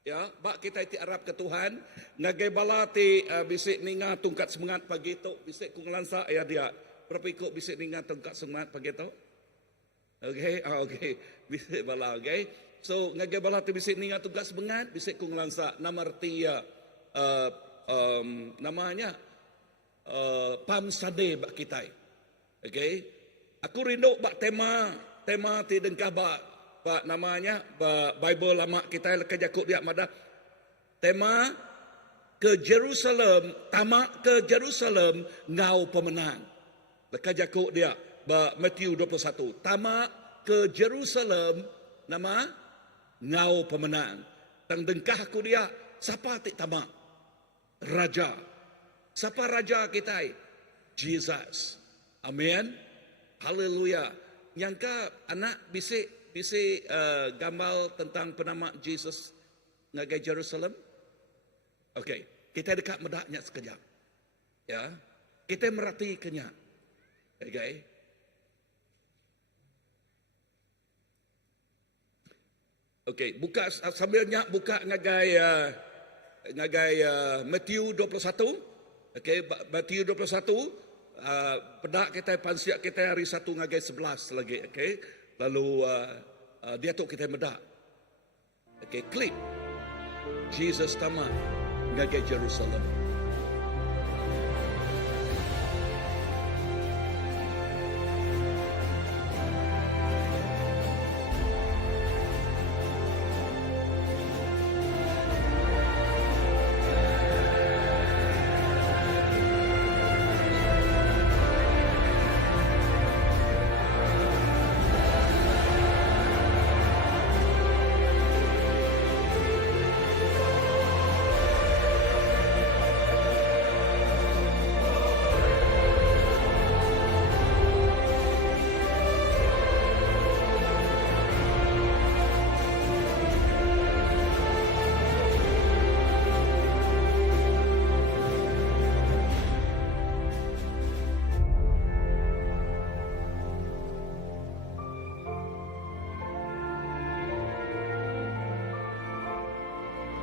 Ya, bak kita iti Arab ke Tuhan. Ngagai bala ti bisik ninga tungkat semangat pagi tu, bisik ku ngelansa ya dia. Berpikuk bisik ninga tungkat semangat pagi tu. Okey, okey. Bisik bala, okey. So ngagai bala ti bisik ninga tungkat semangat, bisik ku ngelansa nama arti namanya Palm Sunday bak kita. Okey. Aku rindu bak tema ti dengkah bak namanya Bible lama kita lekat jakuk dia madah. Tema ke Jerusalem, tamak ke Jerusalem ngau pemenang. Lekat jakuk dia Matthew 21. Tamak ke Jerusalem nama ngau pemenang. Tang dengkah aku dia siapa ti tamak? Raja. Siapa raja kita? Jesus. Amin. Haleluya. Nyangka anak bisik gambar tentang penama Jesus ngagai Jerusalem. Okey, kita dekat medaknya sekejap. Ya. Kita merhatikannya. Okey. Okey, buka sambilnya buka ngagai Matthew 21. Okey, Matthew 21. Pedak kita pansiak kita hari 1 ngagai 11 lagi. Okey. Lalu dia tu kita medak. Okey, klip. Jesus tamat ngagai Jerusalem.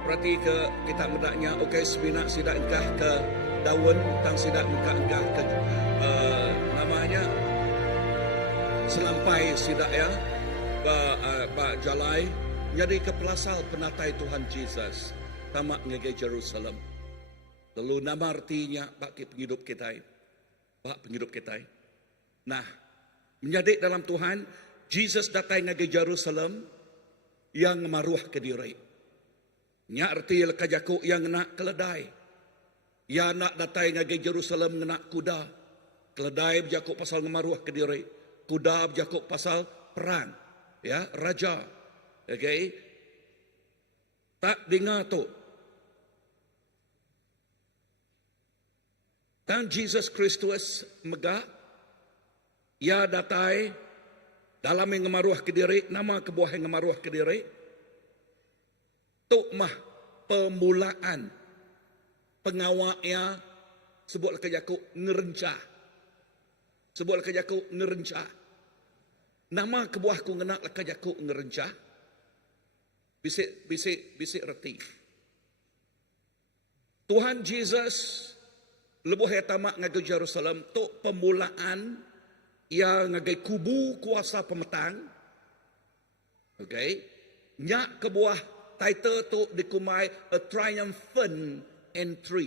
Berarti ke kita mendaknya okey sebinak sidak engkah ke daun tang sidak engkah ke namanya selampai sidak ya ba jalai jadi ke pelasal penatai Tuhan Jesus tamak ngagai Jerusalem. Lalu nama artinya bak penghidup kita. Bak penghidup kita. Nah, menjadi dalam Tuhan Jesus datang ngagai Jerusalem yang maruah ke diri. Nya arti lekajaku yang nak keledai. Ya nak datai ngagai Jerusalem nak kuda. Keledai berjakuk pasal ngemaruah ke diri. Kuda berjakuk pasal perang. Ya, raja. Okey. Tak dengar tu. Dan Jesus Kristus megak. Ya datai dalam yang ngemaruah ke diri. Nama kebuah yang ngemaruah ke diri. Tuk mah pemulaan pengawaknya sebut kejaku ngerencah. Sebut kejaku ngerencah. Nama kebuahku ngenak kejaku ngerencah. Bisik reti. Tuhan Jesus lebuh tamak ngagai Jerusalem tuk pemulaan yang ngagai kubu kuasa pemetang. Okey. Nyak kebuah title tu dikumai a triumphant entry.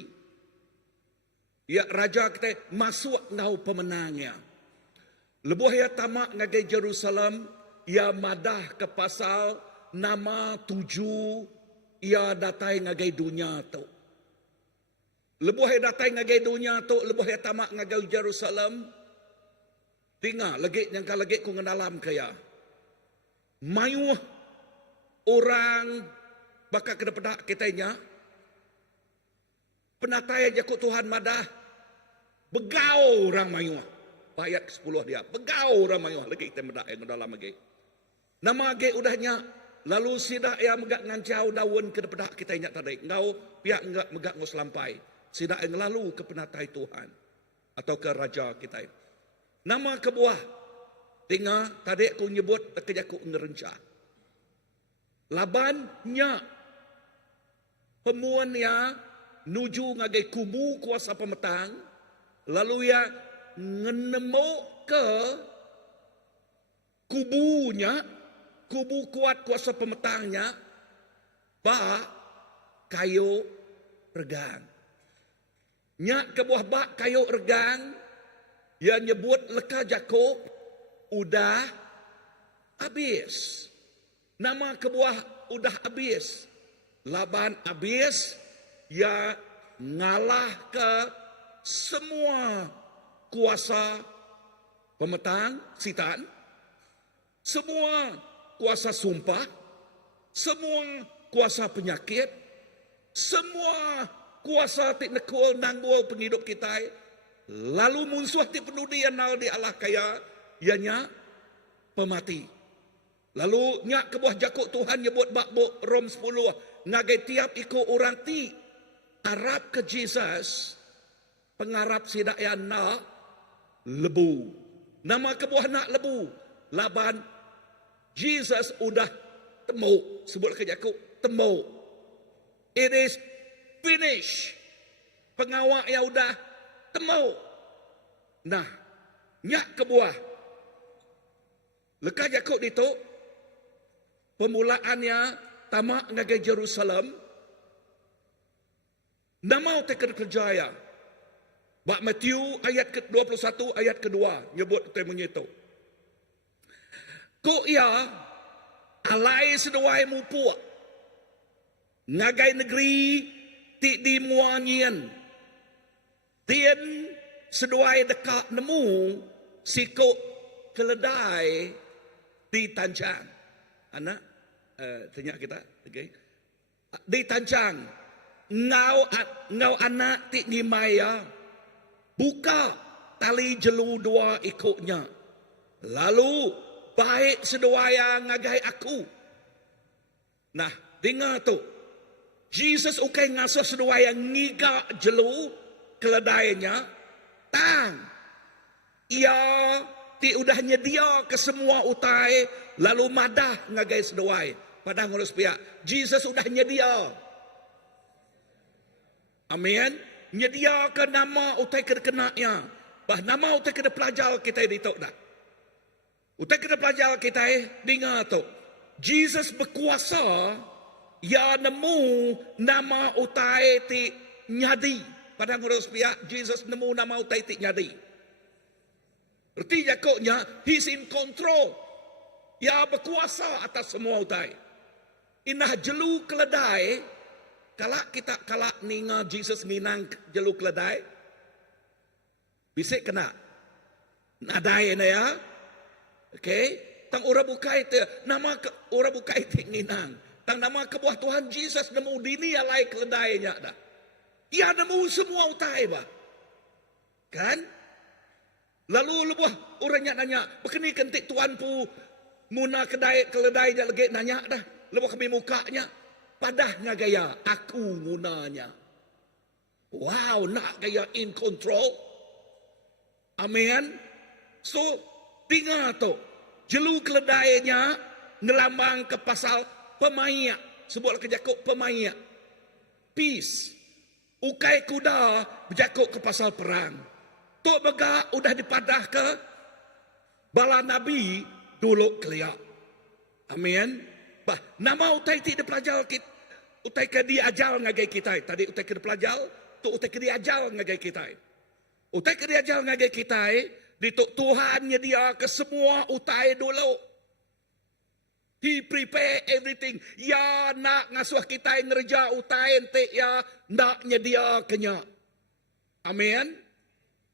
Ya raja kita masuk ngau pemenangnya. Lebuh ya tamak ngagai Jerusalem ya madah ke pasal nama 7 ya datai ngagai dunia tu. Lebuh ya datai ngagai dunia tu, lebuh ya tamak ngagai Jerusalem. Dengar lagi yang lagi ku ngedalam kaya. Mayuh orang bakal kena pedak kitanya. Penatai jakut Tuhan madah. Begau orang mayuh. Ayat 10 dia. Begau orang mayuh. Lagi kita medak yang dalam lagi. Nama lagi udahnya Lalu sidak ya megak ngancau daun ke depan kita ingat tadi. Ngau pihak enggak megak ngau selampai. Sidak yang lalu ke penatai Tuhan. Atau ke Raja kita. Nama kebuah. Tinggal tadi aku nyebut kerja aku ngerencah. Labannya. Pemuannya nuju ngagai kubu kuasa pemetang. Lalu ya ngenemuk ke kubunya. Kubu kuat kuasa pemetangnya. Bak kayu regang. Nyak ke buah bak kayu regang. Ya nyebut leka Jakob. Udah habis. Nama ke buah udah habis. Laban habis. Ya ngalah ke semua kuasa pemetang sitan. Semua kuasa sumpah, semua kuasa penyakit, semua kuasa tik nekul nanggul penghidup kita. Lalu musuh tik penudi yang nal di Allah kaya, ianya pemati. Lalu nyak ke buah Jakub Tuhan nyebut bakbuk Rom 10, ngagai tiap ikut orang ti Arab ke Jesus, pengarap sidak yang nak lebu. Nama ke buah nak lebu, laban Jesus udah temu. Sebut ke Jakub, temu. It is finished. Pengawak yang udah temu. Nah, nyak ke buah. Lekah Jakub itu, pemulaannya tamak ngagai Jerusalem. Nama utek kerjaya. Bak Matthew ayat ke-21 ayat kedua nyebut temunya itu. Ko ia alai seduai mupua. Ngagai negeri ti di muanien. Tien seduai dekat nemu siko keledai di tancang. Anak tanya kita, okay. Di tancang. Ngau anak ti ni maya. Buka tali jelu dua ikutnya. Lalu baik seduaya ngagai aku. Nah, dengar tu. Jesus ukai ngasuh seduaya ngiga jelu keledainya. Tang. Ia ti udah nyedia ke semua utai. Lalu madah ngagai seduai. Padang ngurus pihak. Jesus udah nyedia. Amin. Nyedia ke nama utai kekenaknya. Bah nama utai kena pelajar kita di tok dah. Utai kena pelajar kita dengar tu. Jesus berkuasa ya nemu nama utai ti nyadi. Pada ngurus pihak Jesus nemu nama utai ti nyadi. Erti Jakobnya he's in control. Ya berkuasa atas semua utai. Inah jelu keledai. Kalak kita kalak ninga Jesus nginang jelu keledai. Bisik kena. Nadai na ya. Okay, tang ora bukai te nama ora bukai te nginang. Tang nama kebuah Tuhan Jesus nemu dini alai keledainya dah. Ia nemu semua utai bah. Kan? Lalu lebuah orangnya nanya, "Bekeni kentik tuan pu muna keledai dia lagi nanya dah." Lebuah kami mukanya, padahnya gaya aku ngunanya. Wow, nak gaya in control. Amin. So tinggal tu, jelu keledainya ngelambang ke pasal pemayak. Sebut ke Jakub pemayak. Peace. Ukai kuda berjakub ke pasal perang. Tok begak udah dipadah ke bala Nabi dulu keliak. Amin. Bah, nama utai ti dipelajar kita. Utai ke diajar ngagai kita. Tadi utai ke dipelajar, tu utai ke diajar ngagai kita. Utai ke diajar ngagai kita. Di Tuhan nyedia ke semua utai dulu. He prepare everything. Ya nak ngasuh kita ngerja utai ente ya nak nyedia kenya. Amin.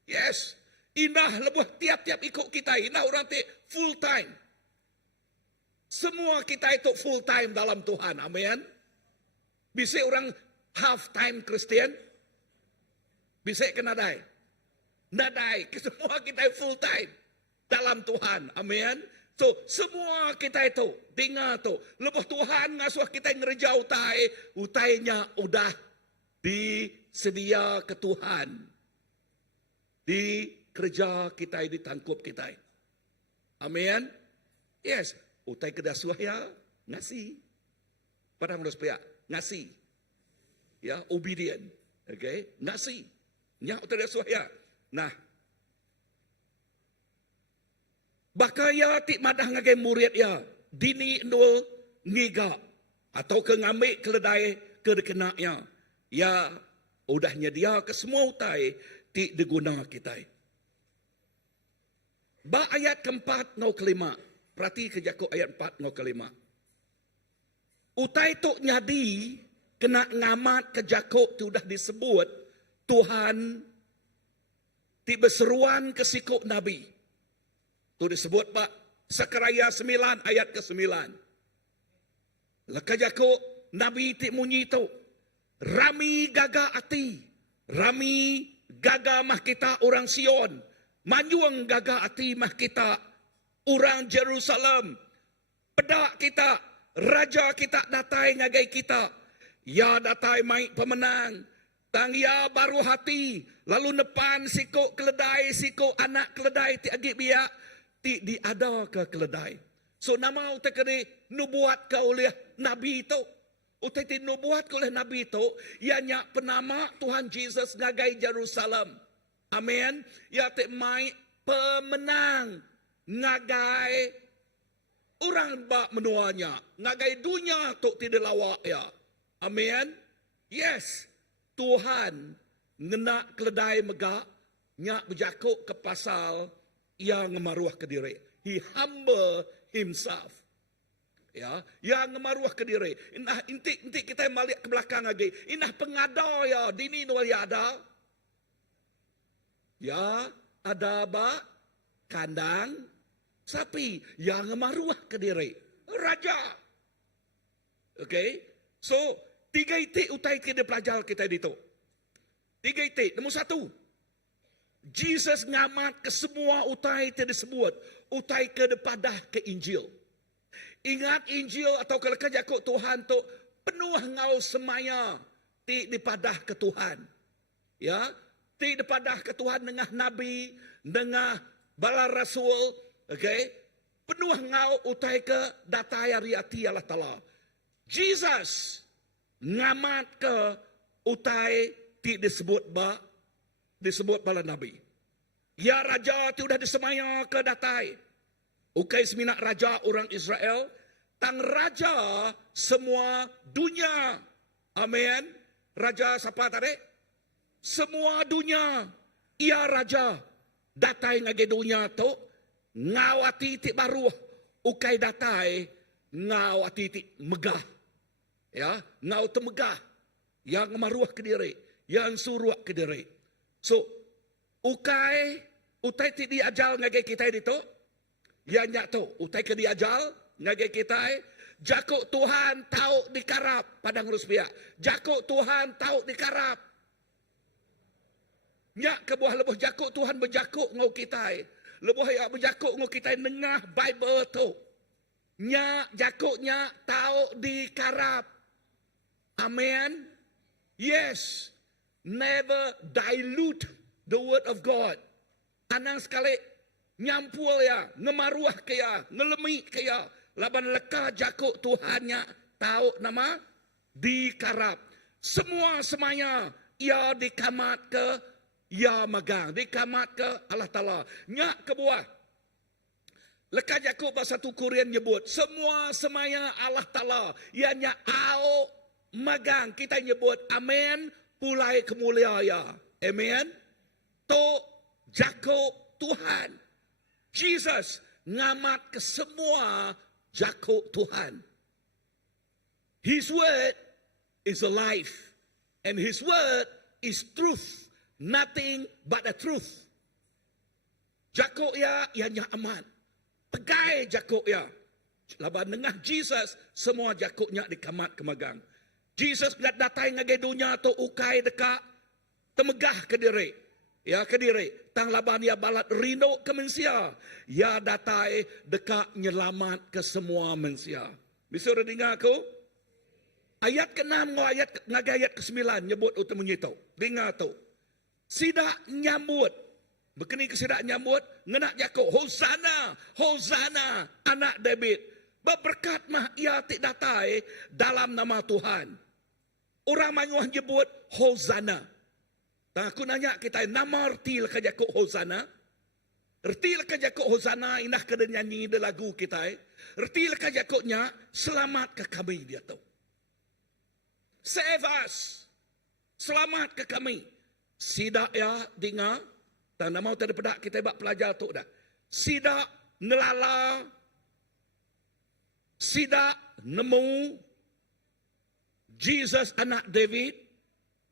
Yes. Indah lebuh tiap-tiap ikut kita. Indah orang te full time. Semua kita itu full time dalam Tuhan. Amin. Bisa orang half time Kristian. Bisa ke nadai. Nadai. Semua kita full time dalam Tuhan. Amin. So, semua kita itu, dengar tu. Lepas Tuhan ngasuh kita ngerja utai, utainya udah disedia ke Tuhan. Di kerja kita, ditangkup kita. Amin. Yes, utai kedasuh ya, ngasih. Pada menurut pihak, ngasih. Ya, obedient. Okay, ngasih. Nyak utai kedasuh ya. Nah, bakaya ti madah ngagai murid ya, dini endul ngiga atau ke ngambil keledai ke dekenaknya. Ya, udah nyedia ke semua utai ti diguna kita. Ba ayat keempat ngau kelima. Perhati kejaku ayat 4 ngau kelima. Utai tu nyadi kena ngamat kejaku tu dah disebut Tuhan ti berseruan ke sikuk Nabi. Itu disebut Pak Sakaraya 9 ayat ke-9. Lekajako Nabi ti munyi tu. Rami gaga ati. Rami gaga mah kita orang Sion. Manjuang gaga ati mah kita orang Jerusalem. Pedak kita. Raja kita datai ngagai kita. Ya datai mai pemenang. Tang ya baru hati. Lalu nepan sikuk keledai. Sikuk anak keledai ti agik biak. Ti diada ke keledai. So nama utai kini nubuat ke oleh Nabi itu. Utai ti nubuat ke oleh Nabi itu. Ianya penama Tuhan Yesus ngagai Jerusalem. Amin. Ya ti mai pemenang. Ngagai orang bak menuanya. Ngagai dunia tu tidak lawak ya. Amin. Yes. Tuhan ngena keledai megak. Nyak berjakuk ke pasal yang ngemaruah ke diri. He humble himself. Ya, yang ngemaruah ke diri. Inah intik kita malik ke belakang lagi. Inah pengada ya, dini nual ya ada. Ya, ada ba kandang sapi yang ngemaruah ke diri. Raja. Okay? So, 3 itik utai kita pelajar kita itu. 3 itik. Nombor 1. Jesus ngamat ke semua utai yang disebut. Utai ke depadah ke Injil. Ingat Injil atau kelekah jakuk Tuhan tu penuh ngau semaya ti depadah ke Tuhan. Ya, ti depadah ke Tuhan dengan Nabi, dengan bala Rasul. Okay. Penuh ngau utai ke datai riati Allah Ta'ala. Jesus ngamat ke utai ti disebut bala Nabi. Ya raja itu sudah disemaya ke datai. Ukai seminak raja orang Israel. Tang raja semua dunia. Amin. Raja siapa tadi? Semua dunia. Ia raja. Datai ngage dunia tu. Ngawati ti baru. Ukai datai. Ngawati ti megah. Ya. Ngau tu megah. Yang maruah ke diri. Yang suruh ke diri. So, utai ti diajal ngagai kita itu, ya nyak tu, utai ke diajal ngagai kita, jakuk Tuhan tahu dikarap padang ruspia, jakuk Tuhan tahu dikarap, nyak ke buah lebuh jakuk Tuhan berjakuk ngau kita, lebuh ya berjakuk ngau kita nengah Bible tu, nyak jakuknya tahu dikarap, amen, yes. Never dilute the word of God. Anang sekali nyampul ya, ngemaruah kaya, ngelemi kaya, laban leka jakuk Tuhannya tahu nama dikarap. Semua semanya ia dikamat ke ia magang, dikamat ke Allah Ta'ala. Nyak ke buah. Leka jakuk bahasa tu Korean nyebut, semua semaya Allah Ta'ala. Ianya au magang, kita nyebut amen. Pulai kemuliaan. Amen. To jakuk Tuhan. Jesus ngamat ke semua jakuk Tuhan. His word is alive. And his word is truth. Nothing but the truth. Jakuk ya, ianya aman. Pegai jakuk ya. Laban nengah Jesus, semua jakuknya dikamat kemagang. Jesus datai ngagai dunia tu ukai dekat temegah ke diri. Ya kediri, tang laban ya balat rino ke manusia. Ya datai dekat nyelamat ke semua manusia. Bisa dah dengar aku? Ayat ke-6 ngagai ayat ke-9 nyebut utamanya tu. Dengar tu. Sidak nyambut. Berkini ke sidak nyambut. Ngenak Yakub. Hosana. Hosana. Anak David. Berberkat mah ia tik datai dalam nama Tuhan. Orang manyuah nyebut Hosana. Tak aku nanya kita nama erti laka Yakub Hosana. Erti laka Yakub Hosana inah kena nyanyi de lagu kita. Erti laka Yakubnya selamat ke kami dia tu. Save us. Selamat ke kami. Sidak ya dengar. Tak nak mau tak ada kita bak pelajar tu dah. Sidak nelala. Sidak nemu. Jesus anak David.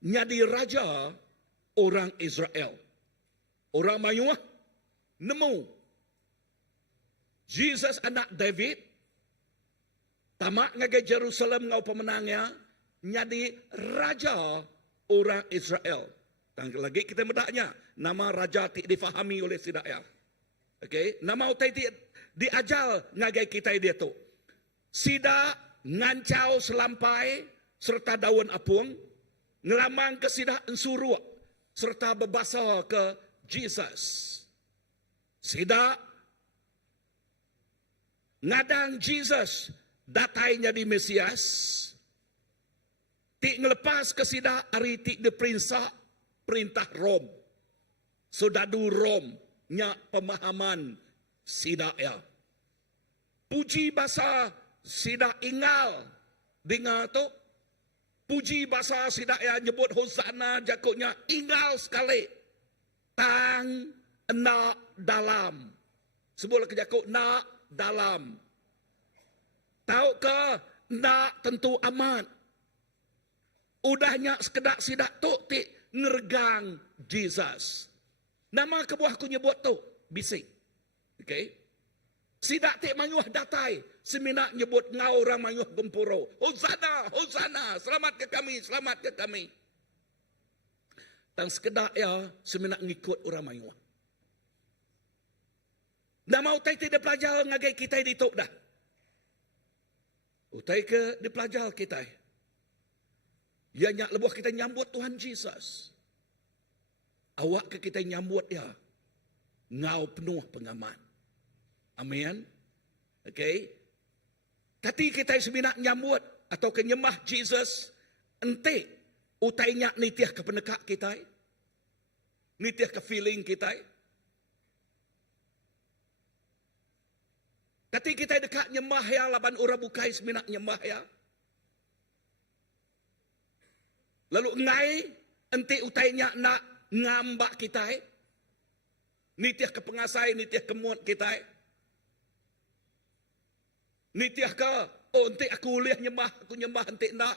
Nyadi raja orang Israel. Orang mayuah. Nemu. Jesus anak David. Tamak ngagai Jerusalem ngau pemenangnya. Nyadi raja orang Israel. Dan lagi kita medaknya. Nama raja tidak difahami oleh sidaya. Okey, nama utai diajal ngagai kita dia tu. Sida ngancau selampai serta daun apung. Ngelamang ke sida ensuruak serta berbasa ke Jesus. Sida ngadang Jesus datainya di Mesias. Tik ngelepas ke sida hari tik diperintah perintah Rom. Sodadu Rom nya pemahaman sida ya. Puji bahasa sida ingal dengar tu. Puji bahasa sida ya nyebut Hosana jakutnya ingal sekali. Tang nak dalam. Sebutlah ke jakut nak dalam. Tahu ke nak tentu amat. Udahnya sekedar sidak tu tik ngergang Jesus. Nama kebuahku nyebut tu bising. Okey. Sidak tik manyuh datai. Semina nyebut ngau orang manyuh gempuro. Hosana, Hosana, selamat ke kami, selamat ke kami. Dan sekedar ya semina ngikut orang manyuh. Nama utai tidak pelajar ngagai kita di tok dah. Utai ke di pelajar kita. Ya nyak lebuh kita nyambut Tuhan Jesus. Awak ke kita nyambut dia. Ngau penuh pengaman. Amin. Okey. Tapi kita sebenarnya nyambut atau kenyemah Jesus. Ente utai nyak nitiah ke penekak kita. Nitiah ke feeling kita. Tapi kita dekat nyemah ya laban ura bukai sebenarnya nyemah ya. Lalu ngai ente utainya nak ngambak kita. Nitiah ke pengasai, nitiah ke muat kita. Nitiah ke, oh ente aku lihat nyembah, aku nyembah ente nak.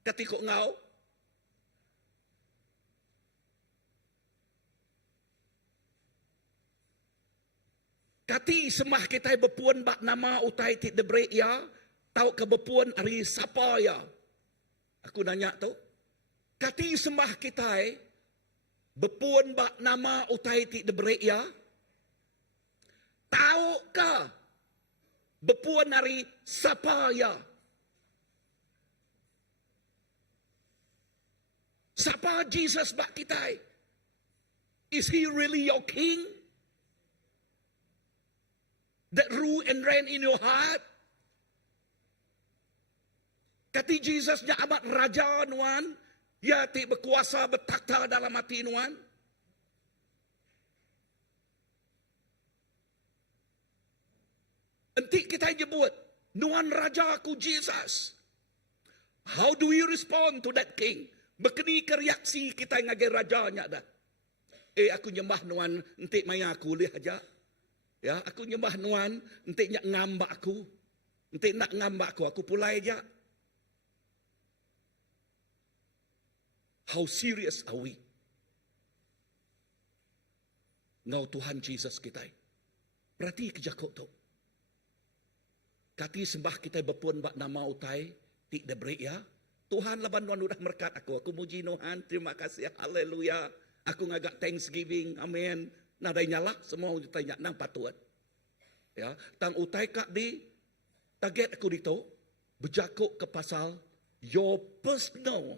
Ketika ngau. Kati semah kita berpuan bak nama utai tik debrek ya. Tahu ke berpuan hari siapa ya. Aku nanya tu. Kati sembah kita berpuan bak nama utai tik debrek ya. Tahu ke berpuan hari siapa ya. Siapa Jesus bak kita? Is he really your king? That rule and reign in your heart? Kati Jesusnya amat raja nuan. Ya ti berkuasa bertakhta dalam hati nuan. Nanti kita nyebut nuan raja aku Jesus. How do we respond to that king? Berkeni ke reaksi kita ngagai rajanya dah. Aku nyembah nuan nanti maya aku lihat aja. Ya, aku nyembah nuan nanti nak ngambak aku. Nanti nak ngambak aku pulai aja. How serious are we? Ngau Tuhan Jesus kita. Berarti kejakut tu. Kati sembah kita berpun bak nama utai. Tik debrek ya. Tuhan laban nuan udah merkat aku. Aku muji Tuhan. Terima kasih. Haleluya. Aku ngagak Thanksgiving, amen. Nadai nyala, semua tanya nang patut. Ya, tang utai kak di target aku dito, berjakuk ke pasal your personal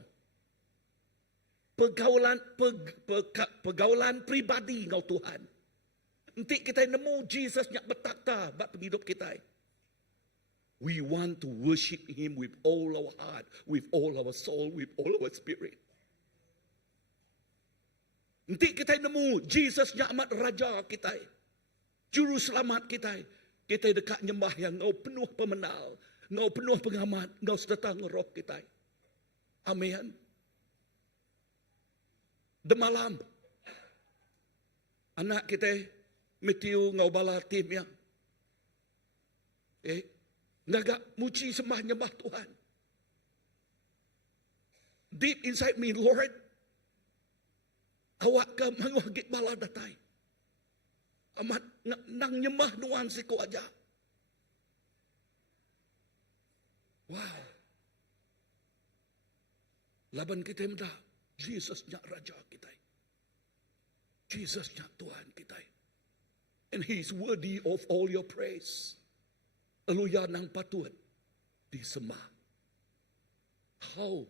pergaulan pribadi ngau Tuhan. Nanti kita nemu Jesus nyak bertakta bak hidup kita. We want to worship Him with all our heart, with all our soul, with all our spirit. Nanti kita nemu Jesus nyak amat raja kita. Juru selamat kita. Kita dekat nyembah yang ngau penuh pemenal, ngau penuh pengamat, ngau serta roh kita. Amin. Demalam anak kita Matthew ngau bala tim yang ngagak muji sembah nyembah Tuhan. Deep inside me, Lord, awak ke mangwagit bala datai. Amat nang nyembah nuan siku aja. Wow. Laban kita muda, Jesus nyak raja kita. Jesus nyak Tuhan kita. And He's worthy of all your praise. Aluya nang patut disembah. How?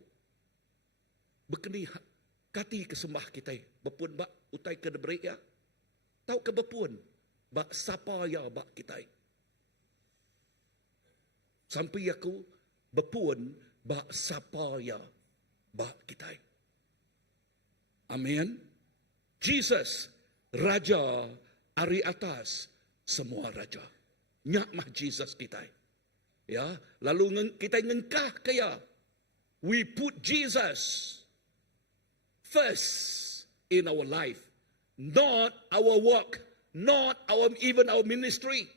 Bekeni kati kesembah kita. Bepun bak utai ke debrik ya. Tahu ke bepun bak sapa ya bak kita. Sampai aku bepun bak sapa ya bak kita. Amin. Jesus raja ari atas semua raja. Nyak mah Jesus kita. Ya, lalu kita ngengkah kaya we put Jesus first in our life, not our work, not even our ministry.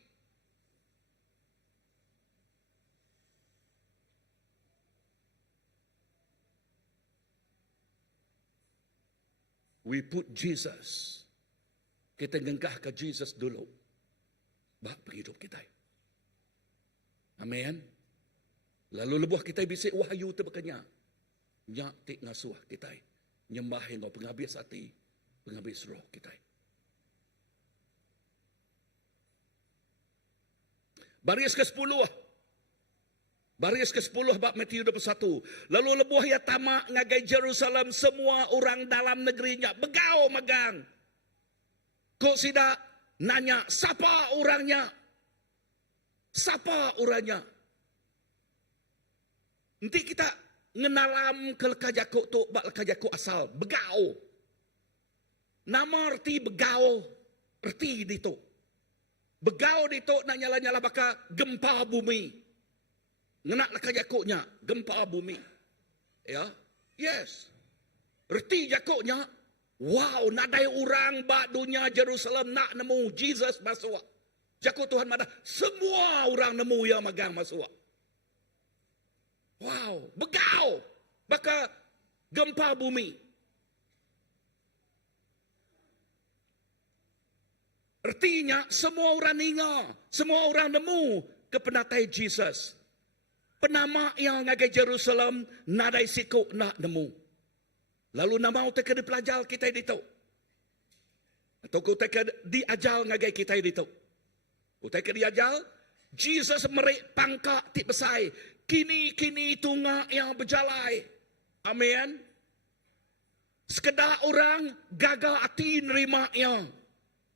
We put Jesus. Kita ngengkah ke Jesus dulu. Bak hidup kita. Amin. Lalu lebuh kita bisik wahyu terbekanya. Nyak tik ngasuh kita. Nyembah yang penghabis hati, penghabis roh kita. Baris ke-10. Baris ke-10 bab Matius 21. Lalu lebuh ya tamak ngagai Jerusalem semua orang dalam negerinya begau magang. Kok sida nanya siapa orangnya? Siapa orangnya? Nanti kita ngenalam ke lekajaku tu bak lekajaku asal begau. Nama arti begau arti dito. Begau dito nak nyala-nyala baka gempa bumi. Ngenak lekajakunya gempa bumi. Ya. Yes. Arti jakuknya wow, nadai orang bak dunia Jerusalem nak nemu Jesus masuk. Jakut Tuhan madah semua orang nemu yang magang masuk. Wow, begau. Baka gempa bumi. Artinya semua orang ingat, semua orang nemu ke penatai Jesus. Penama yang ngagai Jerusalem nadai siku nak nemu. Lalu nama utek di pelajar kita dito. Atau utek diajal ngagai kita dito. Utek diajal, Jesus merik pangka ti besai. Kini tunga yang berjalai. Amin. Sekedar orang gagal hati nerima yang.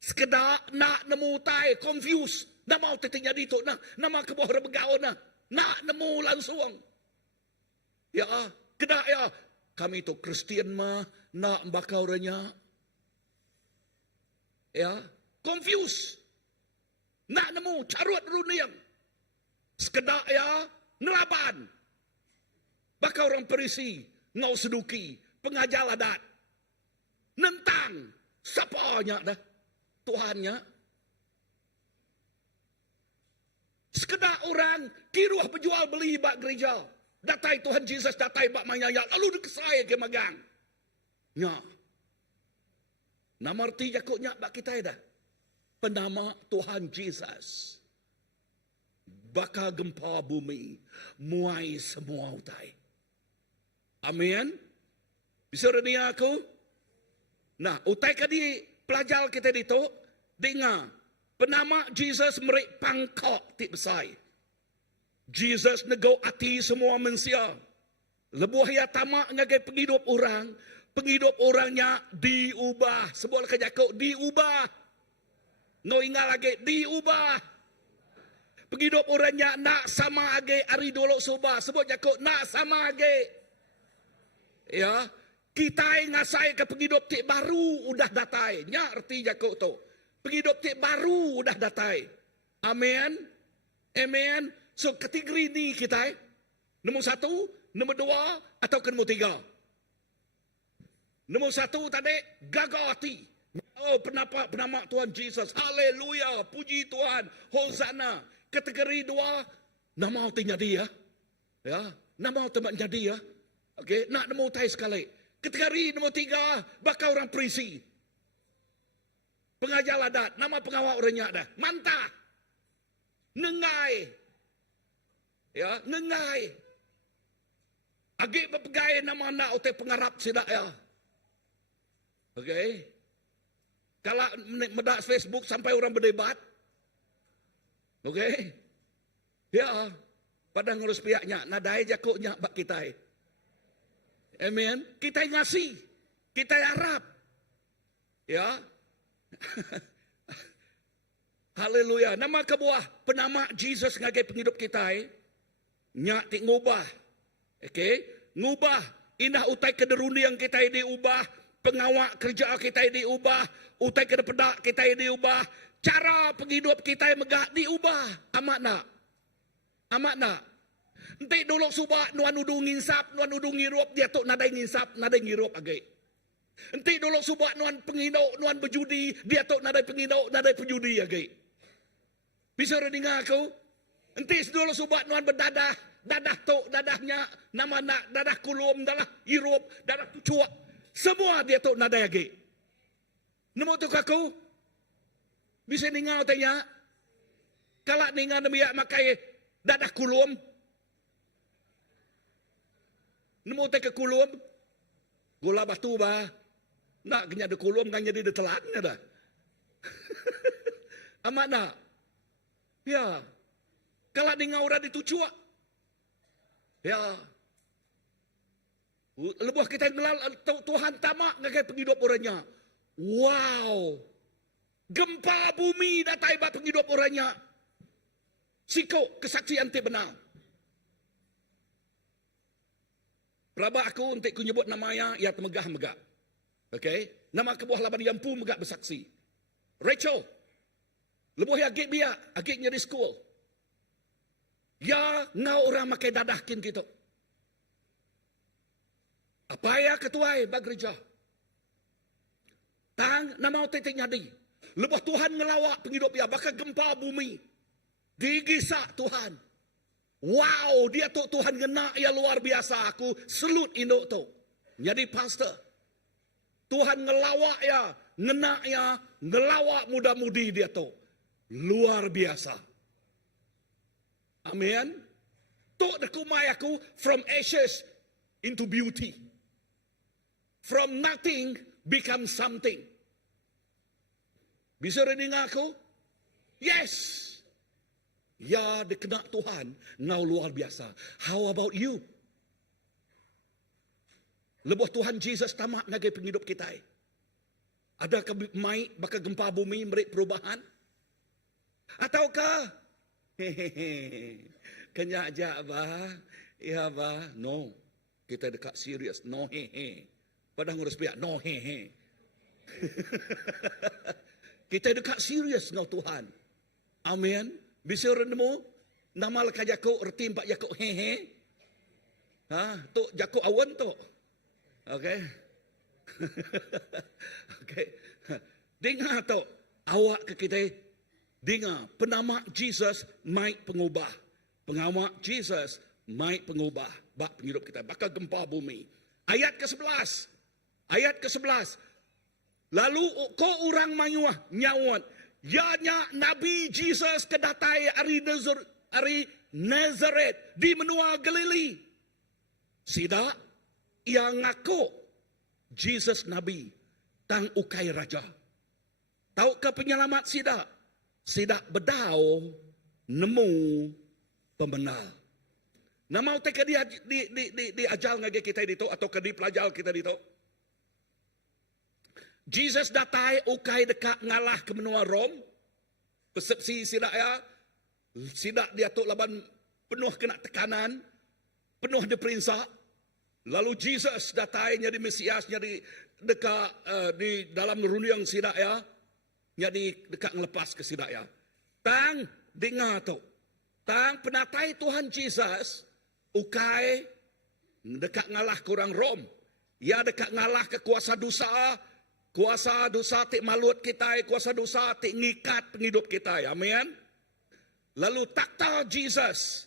Sekedar nak nemu tai, confused. Nama uteknya dito na. Nama kebawah begau na. Nak nemu langsung. Ya, kedak ya. Kami itu Kristian mah nak bakau renya. Ya, confused. Nak nemu carut runiang. Sekedak ya nelaban. Bakau orang perisi, ngau seduki, pengajar adat. Nentang siapanya dah Tuhannya. Sekedar orang kiruah berjual beli bak gereja. Datai Tuhan Jesus, datai bak manyaya. Lalu dikesai ke magang. Ya. Nama arti jakutnya bak kita dah. Penama Tuhan Jesus. Baka gempa bumi. Muai semua utai. Amin. Bisa renia aku? Nah, utai kadi pelajar kita itu, dengar, penama Jesus merik pangkok ti besai. Jesus nego ati semua manusia. Lebuh ya tamak ngagai penghidup orangnya diubah. Sebut ke Yakub, diubah. No ingat lagi, diubah. Penghidup orangnya nak sama age ari dulu subah. Sebut Yakub, nak sama age. Ya, kita ngasai ke penghidup tik baru udah datai. Nya arti Yakub tu. Penghidup tik baru udah datai. Amin. Amin. So kategori ni kita. Nombor 1, nombor 2 atau nombor 3. Nombor 1 tadi gagah hati. Oh, penama Tuhan Yesus. Haleluya. Puji Tuhan. Hosana. Kategori 2, nama hatinya dia. Ya, nama tempat jadi ya. Okey, nak nombor tai sekali. Kategori nombor 3, bakal orang perisi. Pengajar adat, nama pengawal orangnya dah. Mantah. Nengai. Ya, nengai. Agi berpegai nama anak otak pengarap sidak ya. Okey. Kalau medak Facebook sampai orang berdebat. Okey. Ya. Pada ngurus pihaknya, nadai jakuknya bak kita. Amen. Kita ngasih. Kita harap. Ya. Haleluya. Nama kebuah penama Jesus ngagai penghidup kita. Nyak tik ngubah. Okey. Ngubah. Indah utai kederundi yang kita diubah. Pengawak kerja kita diubah. Utai kedepedak kita diubah. Cara penghidup kita megak diubah. Amat nak. Amat nak. Nanti dulu subak nuan udung nginsap, nuan udung ngirup, dia tok nadai nginsap, nadai ngirup agak. Nanti dulu subak nuan pengino, nuan berjudi, dia tok nadai pengino, nadai penjudi agak. Bisa dengar aku? Nanti dulu subak nuan berdadah, dadah tok, dadahnya, nama nak, dadah kulum, dadah irup, dadah tucuak. Semua dia tok nadai agak. Nemu tu aku? Bisa dengar tanya? Kalau dengar demiak makai dadah kulum, nemu te ke kulum, gula batu bah, nak kena ada kulum kan jadi ada telannya dah. Amat nak? Ya. Kalau dengar orang ditucuk, ya. Lebuh kita ngelal Tuhan tamak ngagai penghidup orangnya. Wow. Gempa bumi datai bat penghidup orangnya. Siko kesaksian te benar. Pelabak aku untuk ku nyebut namanya, ia temegah-megah. Okey? Nama kebuah laban yampu megak bersaksi. Rachel. Lebuh ya agik biak, agik nyeri school. Ya ngau orang makai dadahkin gitu. Apa ya ketuai bag gereja? Tang nama titik nyadi. Lebuh Tuhan ngelawak penghidup ya, bakal gempa bumi. Digisak Tuhan. Wow, dia tu Tuhan kena ya luar biasa. Aku selut induk tu. Jadi pastor. Tuhan ngelawak ya, ngena ya, ngelawak muda-mudi dia tu. Luar biasa. Amin. Tok dekumai aku from ashes into beauty. From nothing become something. Bisa dengar aku? Yes. Ya, dikena Tuhan, ngau luar biasa. How about you? Lebuh Tuhan Jesus tamak ngagai penghidup kita. Adakah mai bakal gempa bumi merik perubahan? Ataukah kenyak aja bah? Ya bah, no. Kita dekat serius, no hehe. Padahal ngurus pihak, no hehe. Kita dekat serius ngau Tuhan. Amin. Bisa renemu nama leka Yakub erti empat Yakub hehe. Ha, tu Yakub awan tu. Okey. Okey. Dengar tu awak ke kita dengar penama Jesus mai pengubah. Pengamak Jesus mai pengubah bak penghidup kita bakal gempa bumi. Ayat ke-11. Ayat ke-11. Lalu ko orang mayuah nyawat yanya Nabi Jesus kedatai ari Nazaret di menua Galili. Sida ia ngaku Jesus Nabi. tang ukai raja. Tahu ke penyelamat sidak? Sidak bedau nemu pemenal. Nama utai ke di ajal ngage kita dito atau ke di pelajal kita dito. Jesus datai ukai dekat ngalah ke menua Rom. Persepsi sidak ya. Sidak dia tu laban penuh kena tekanan, penuh diperintah. Lalu Jesus datai jadi Mesias, jadi dekat di dalam runiang sidak ya. Jadi dekat ngelepas ke sidak ya. Tang dengar tu. Tang penatai Tuhan Jesus ukai dekat ngalah ke orang Rom. Ya dekat ngalah ke kuasa dosa. Kuasa dosa tik malut kita, kuasa dosa tik ngikat penghidup kita. Amin. Lalu takta Jesus,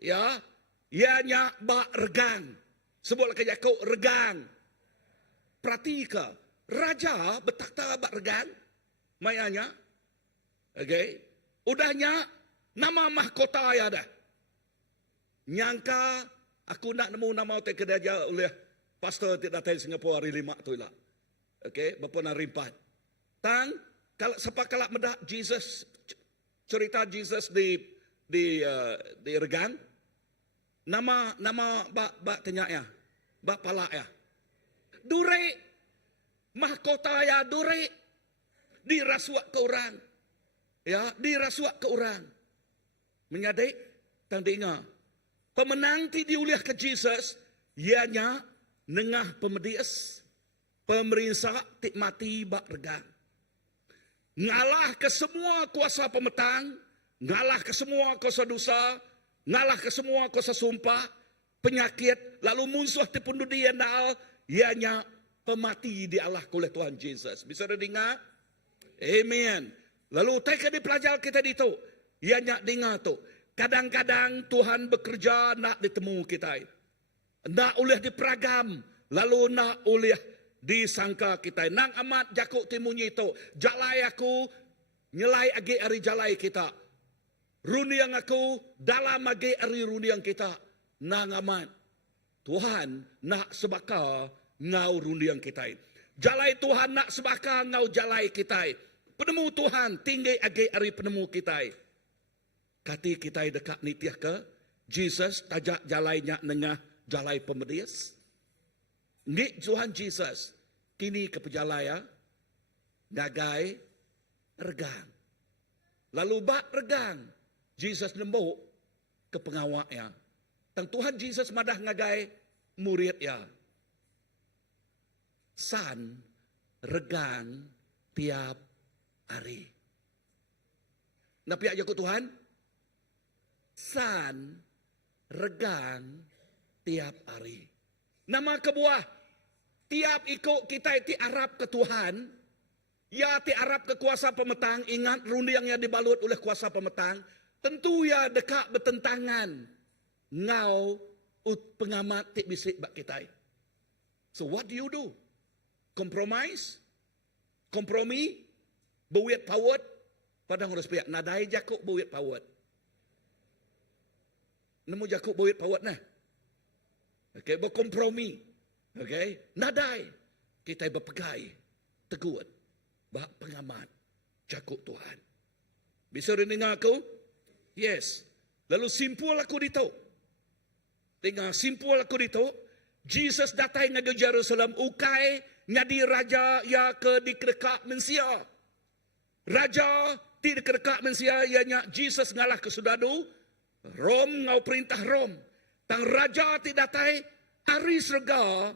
ya, ianya bak regang. Sebut ke Yakub regang. Pratika, raja bertakta bak regang, mayanya, okay. Udahnya nama mahkota ya dah. Nyangka aku nak nemu nama te kedaja oleh pastor tidak datang Singapura hari 5 tu lah. Okay, bapa nak rimpat. Tang kalau sepakalak medak Jesus cerita Jesus di regang. Nama bak tanya ya. Bak palak ya. Dure mahkota ya dure dirasuak ke orang. Ya, dirasuak ke orang. Menyadik tang dengar. Pemenang ti diuliah ke Jesus, ianya nengah pemedias, pemerintah tik mati bak regang. Ngalah ke semua kuasa pemetang, ngalah ke semua kuasa dosa, ngalah ke semua kuasa sumpah, penyakit, lalu musuh tipun dunia dal, ianya pemati di Allah oleh Tuhan Yesus. Bisa dengar? Amen. Lalu teka di pelajar kita di tu, ianya dengar tu. Kadang-kadang Tuhan bekerja nak ditemu kita. Nak oleh diperagam, lalu nak oleh disangka kita. Nang amat jakuk timunyi itu. Jalai aku, nyelai agi ari jalai kita. Runiang aku, dalam agi ari runiang kita. Nang amat. Tuhan nak sebaka ngau runiang kita. Jalai Tuhan nak sebaka ngau jalai kita. Penemu Tuhan tinggi agi ari penemu kita. Kati kita dekat nitiah ke Jesus tajak jalainya nengah jalai pemedias. Ngi Tuhan Jesus kini ke pejalaya dagai regang. Lalu bak regang Jesus nembuk ke pengawaknya. Tang Tuhan Jesus madah ngagai murid ya. San regang tiap hari. Napi aja ke Tuhan? San regang tiap hari. Nama kebuah tiap ikut kita ti Arab ke Tuhan, ya ti Arab ke kuasa pemetang, ingat rundiang yang dibalut oleh kuasa pemetang, tentu ya dekat bertentangan ngau pengamat ti bisik bak kita. So what do you do? Compromise? Kompromi? Buat pawat? Padang harus pihak nadai jakuk buat pawat. Nemu jakuk buat pawat nah. Okay, berkompromi. Okay, nadai kita berpegai teguh bak pengamat jakuk Tuhan. Bisa dengar aku? Yes. Lalu simpul aku dito. Dengar simpul aku dito. Jesus datang ke Jerusalem ukai nyadi raja ya ke dikekak mensia. Raja ti dikekak mensia ianya Jesus ngalah ke sudadu. Rom ngau perintah Rom. Tang raja ti datai hari surga,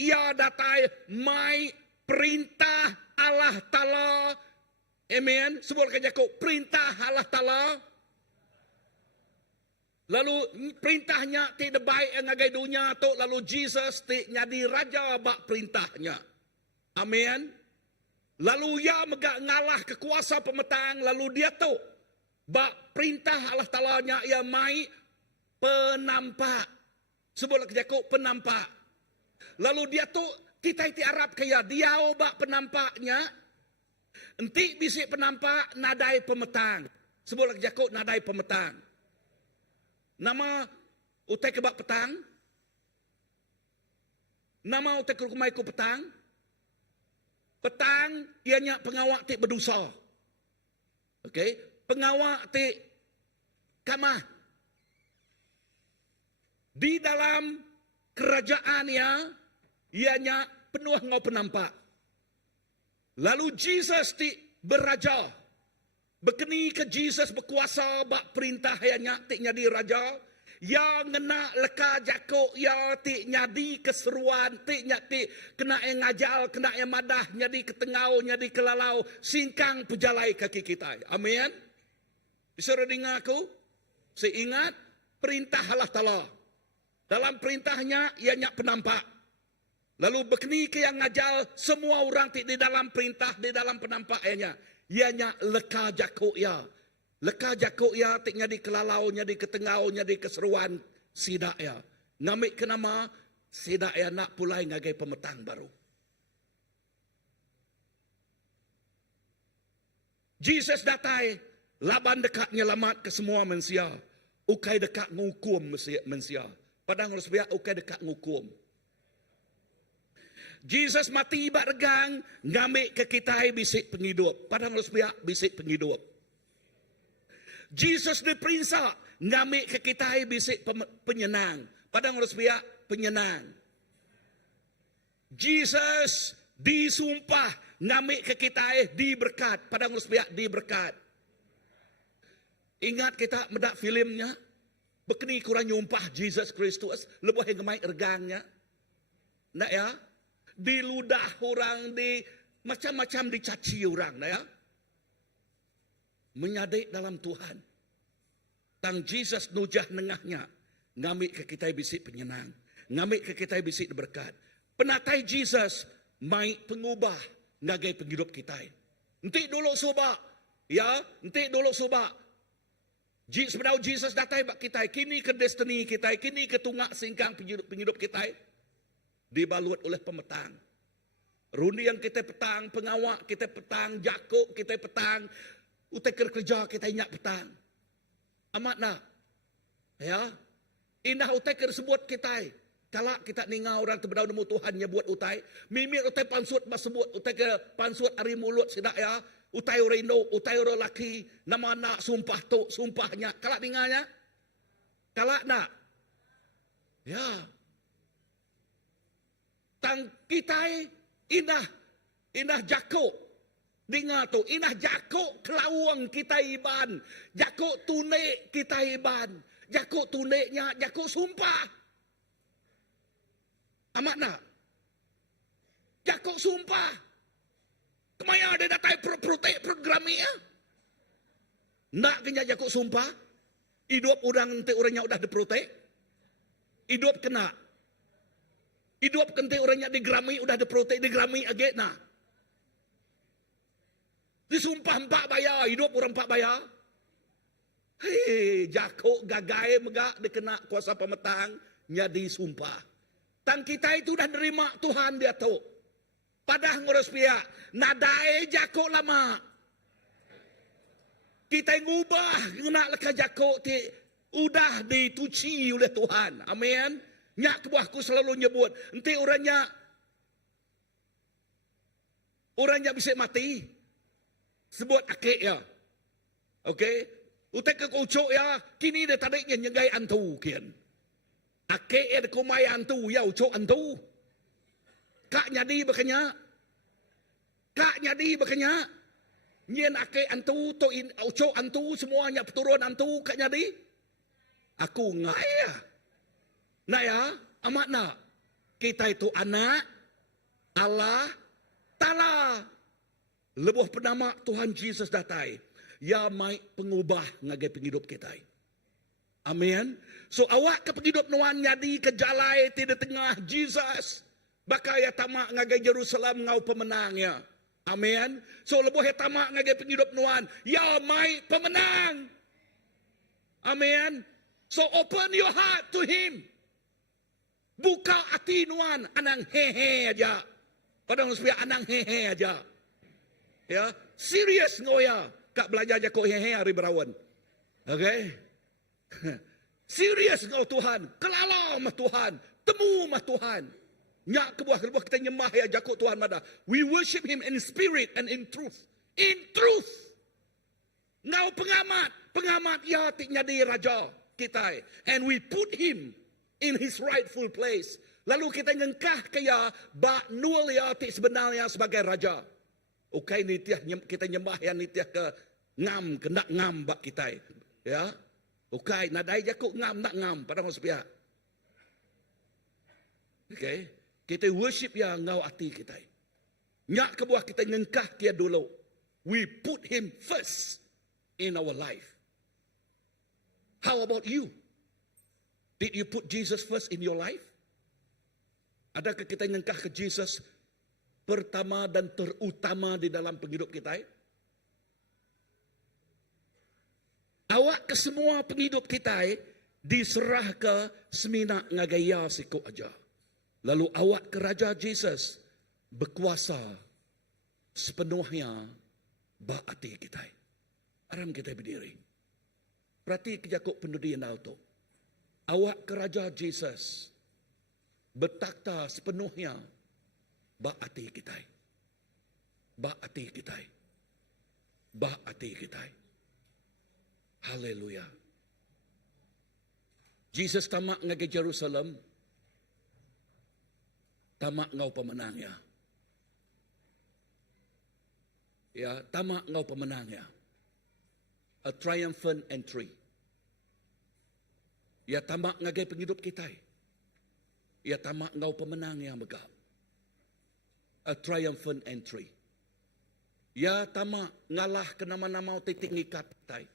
ia datai mai perintah Allah Ta'ala. Amen. Sebut ke Jakub, perintah Allah Ta'ala. Lalu perintahnya ti debai ngagai dunia tu, lalu Jesus ti nyadi raja bak perintahnya. Amen. Lalu ia megak ngalah kekuasa pemetang, lalu dia tu bak perintah Allah Ta'ala-nya ia mai penampak. Sebutlah ke Jakub penampak. Lalu dia tu kita iti Arab kaya dia bak penampaknya. Enti bisik penampak nadai pemetang. Sebutlah ke Jakub nadai pemetang. Nama utai ke bak petang. Nama utai ke rumah ku petang. Petang ianya pengawak ti berdosa. Okey, pengawak ti kamah. Di dalam kerajaannya ianya penuh ngau penampak. Lalu Jesus ti beraja. Bekeni ke Jesus berkuasa bak perintah ianya ti nyadi raja. Ya ngena leka jako ya ti nyadi keseruan ti nyati kena ngajal kena madah nyadi ketengau nyadi kelalau singkang pejalai kaki kita. Amin. Bisa dengar aku? Seingat perintah Allah Taala. Dalam perintahnya ianya penampak. Lalu bekeni ke yang ngajal semua orang ti di dalam perintah di dalam penampaknya. Ianya leka jako ya. Leka jako ya tik nyadi kelalau, nyadi ketengau, nyadi keseruan sidak ya. Ngamik ke nama sidak ya nak pulai ngagai pemetang baru. Jesus datai laban dekat nyelamat ke semua manusia. Ukai dekat ngukum manusia. Padang harus biar ukai dekat ngukum. Jesus mati ibat regang ngamik ke kita bisik penghidup. Padang harus biar bisik penghidup. Jesus diperintah ngamik ke kita bisik penyenang. Padang harus biar penyenang. Jesus disumpah ngamik ke kita diberkat. Padang harus biar diberkat. Ingat kita medak filmnya. Bekeni kurang nyumpah Jesus Kristus. Lebuh yang ngemai ergangnya. Nak ya. Diludah orang, di macam-macam dicaci orang. Nak ya. Menyadik dalam Tuhan. Tang Jesus nujah nengahnya. Ngambil ke kita bisik penyenang. Ngambil ke kita bisik berkat. Penatai Jesus. Mai pengubah. Ngagai penghidup kita. Nanti dulu subak. Ya. Nanti dulu subak. Sebenarnya Jesus datang bak kita. Kini ke destiny kita. Kini ke tungak singkang penghidup kita. Dibalut oleh pemetang. Rundi yang kita petang. Pengawak kita petang. Jakub kita petang. Utai kerja kita ingat petang. Amat nak. Ya. Indah utai sebut kita. Kalau kita ninga orang terbedau nemu Tuhan nya buat utai. Mimik utai pansut sebut. Utai ke pansut ari mulut sidak ya. Utai orindo. Utai orang laki. Nama nak sumpah tu. Sumpahnya. Kalau ninganya. Kalau nak. Ya. Tang kita indah. Indah Jakub. Dengar tu, inah jakuk kelawang kita iban. Jakuk tunek kita iban. Jakuk tuneknya, jakuk sumpah. Amat nak? Jakuk sumpah. Kemaya ada datai protek programnya? Nak kena jakuk sumpah? Hidup orang nanti orangnya udah diprotek? Hidup kena? Hidup nanti orangnya digrami udah diprotek, digrami agak nak? Disumpah 4 bayar, hidup orang 4 bayar. Hei, Jakub gagai megak dikena kuasa pemetang, nyadi sumpah. Tang kita itu dah nerima Tuhan dia tu. Padah ngurus pihak, nadai Jakub lama. Kita ngubah, nak leka Jakub ti, udah dituci oleh Tuhan. Amin. Nyak kebuahku selalu nyebut, nanti orangnya bisa mati. Sebut akik ya. Okey. Utai ke kucuk ya. Kini dia tadiknya nyegai antu kian. Akik ya kumai antu ya ucuk antu. Kak nyadi bekanya. Kak nyadi bekanya. Nyen akik antu to ucuk antu semuanya peturun antu kak nyadi. Aku ngai ya. Nah ya. Amat nak. Kita itu anak Allah Ta'ala. Lebuh penama Tuhan Jesus datai. Ya mai pengubah ngagai penghidup kita. Amin. So awak ke penghidup nuan nyadi ke jalai tidak tengah Jesus. Baka ya tamak ngagai Jerusalem ngau pemenangnya. Amin. So lebuh ya tamak ngagai penghidup nuan. Ya mai pemenang. Amin. So open your heart to him. Buka hati nuan. Anang hehe aja. Padahal supaya anang hehe aja. Ya, serius ngoya. Kak belajar Jakub hehe hari berawan. Okay? Serius ngau Tuhan. Kelala mah Tuhan. Temu mah Tuhan. Nyak kebuah kita nyembah ya jakut Tuhan mada. We worship him in spirit and in truth. In truth. Ngau pengamat ya tik nyadi raja kita. And we put him in his rightful place. Lalu kita ngengkah kaya ba nual ya tik sebenarnya sebagai raja. Okay, nitiah kita nyembah ya nitiah ke ngam, kendak ngam bak kita. Ya. Okay, nadai jakut ngam nak ngam pada masa pihak. Okay, kita worship ya ngau hati kita. Nyak kebuah kita ngengkah kia dulu. We put him first in our life. How about you? Did you put Jesus first in your life? Adakah kita ngengkah ke Jesus pertama dan terutama di dalam penghidup kita? Awak ke semua penghidup kita diserah ke semina ngagaya siku aja. Lalu awak ke Raja Jesus berkuasa sepenuhnya baati kita. Aram kita berdiri. Berarti kejakuk penduduk yang tu. Awak ke Raja Jesus bertakhta sepenuhnya baati kita. Baati kita. Baati kita. Haleluya. Jesus tamak ngagi Jerusalem. Tamak ngau pemenangnya. Ya, tamak ngau pemenangnya. A triumphant entry. Ya, tamak ngagi penghidup kita. Ya, tamak ngau pemenang yang megap. A triumphant entry. Ya, tamak ngalah ke nama-nama titik ngikat kita.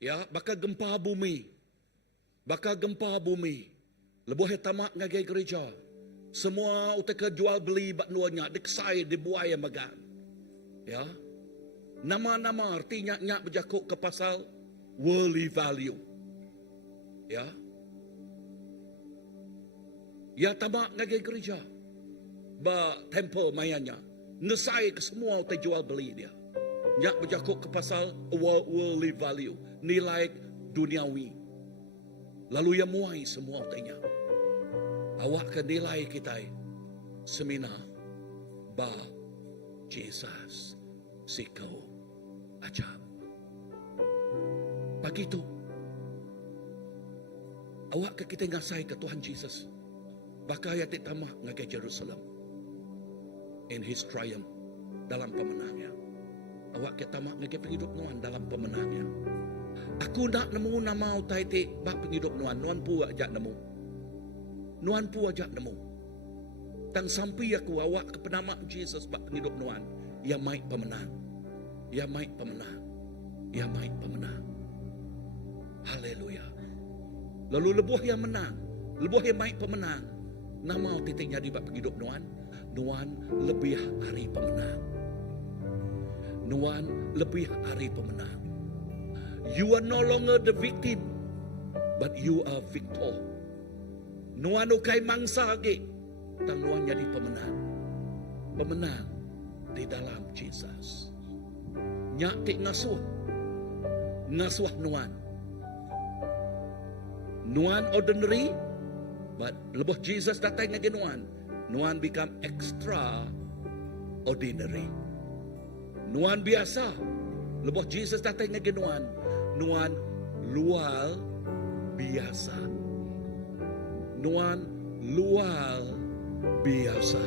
Ya, bakal gempa bumi. Bakal gempa bumi. Lebuh tamak ngagi gereja. Semua utaka jual beli bak nuanya diksai dibuai magan. Ya. Nama-nama artinya nyak berjakuk ke pasal worldly value. Ya. Ya tamak ngagi gereja. Ba temple mayanya. Ngesai ke semua utaka jual beli dia. Nyak berjakuk ke pasal worldly value. Nilai duniawi. Lalu ia muai semua utanya. Awak ke nilai kita semina ba Jesus sikau ajab. Pagi itu awak ke kita ngasai ke Tuhan Jesus. Bakal yatik tamah ngagai Jerusalem in his triumph dalam pemenangnya. Awak ke tamah ngagai penghidup nuan dalam pemenangnya. Aku nak nemu nama utai ti bak penghidup nuan pu ajak nemu. Nuan pu ajak nemu. Tang sampai aku awak ke penama Jesus bak penghidup nuan. Ya maik pemenang. Ya maik pemenang. Ya maik pemenang. Haleluya. Lalu lebuh yang menang. Lebuh yang maik pemenang. Nama titiknya di bak penghidup nuan. Nuan lebih hari pemenang. Nuan lebih hari pemenang. You are no longer the victim. But you are victor. Nuan ukai mangsa lagi. Tang nuan jadi pemenang. Pemenang di dalam Jesus. Nyak tik ngasuh. Ngasuh nuan. Nuan ordinary. But lebuh Jesus datang lagi nuan. Nuan become extra ordinary. Nuan biasa. Lebuh Jesus datang lagi nuan. Nuan luar biasa. Nuan luar biasa.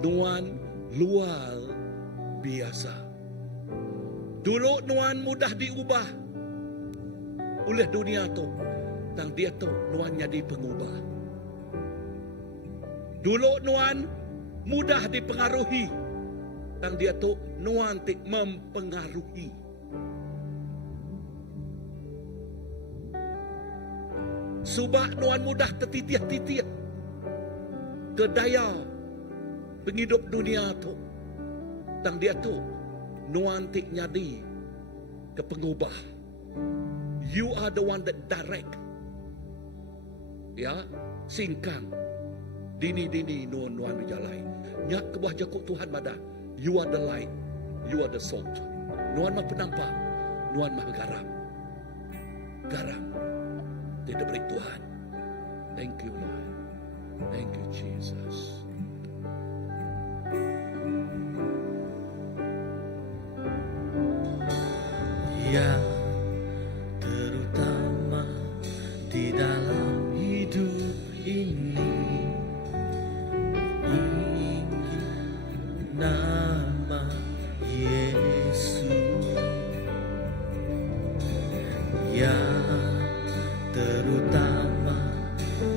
Nuan luar biasa. Dulu nuan mudah diubah oleh dunia tu. Dan dia tu nuan jadi pengubah. Dulu nuan mudah dipengaruhi. Dan dia tu nuan tik mempengaruhi. Subah nuan mudah tertitiah-titiah ke daya penghidup dunia tu. Tang dia tu nuan tik nyadi ke pengubah. You are the one that direct. Ya, singkang. Dini nuan berjalai. Nyak ke buah jakuk Tuhan mada. You are the light. You are the salt. Nuan mah penampak. Nuan mah garam. Garam. Tidak beri Tuhan. Thank you Lord. Thank you, Jesus. Yang terutama di dalam hidup ini, nama Yesus. Yang terutama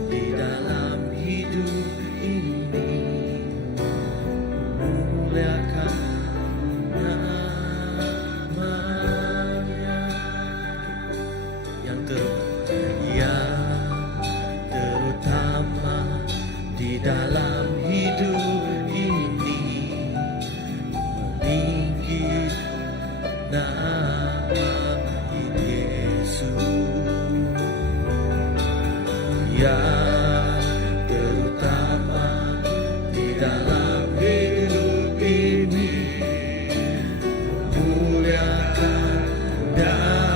di dalam hidup ini, muliakan namanya. Yang terutama di dalam hidup ini, meninggi nama Yesus. Yang terutama di dalam hidup ini, muliakan namanya.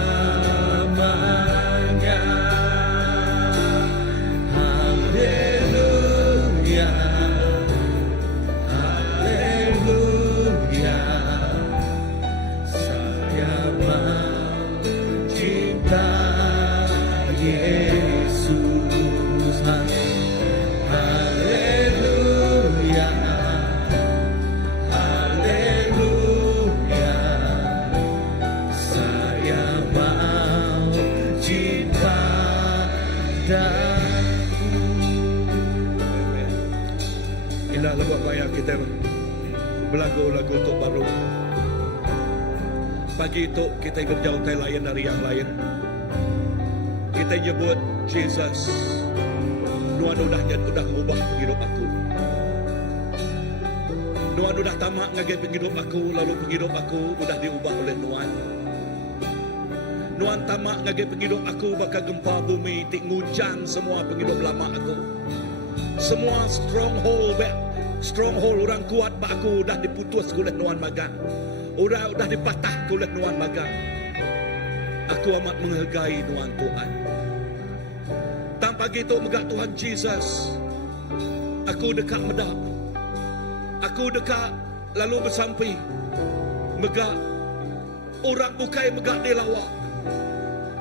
Haleluya, haleluya, saya mau cinta Yesus. Haleluya, haleluya, saya mau cinta padamu. Indah lagu apa yang kita berlagu-lagu untuk baru. Pagi itu kita berjauh lain dari yang lain. Kita nyebut Jesus. Tuhan udah ngubah hidup aku. Tuhan udah tamak ngagai penghidup aku, lalu penghidup aku udah diubah oleh Tuhan. Tuhan tamak ngagai penghidup aku, bakal gempa bumi, tik nguncang semua penghidup lama aku. Semua stronghold orang kuat bak aku udah diputus oleh Tuhan magang. Udah dipatah oleh Tuhan magang. Aku amat menghargai Tuhan. Tang pagi itu megak Tuhan Jesus. Aku dekat medap. Aku dekat lalu bersampai. Megak. Orang bukai megak di lawak.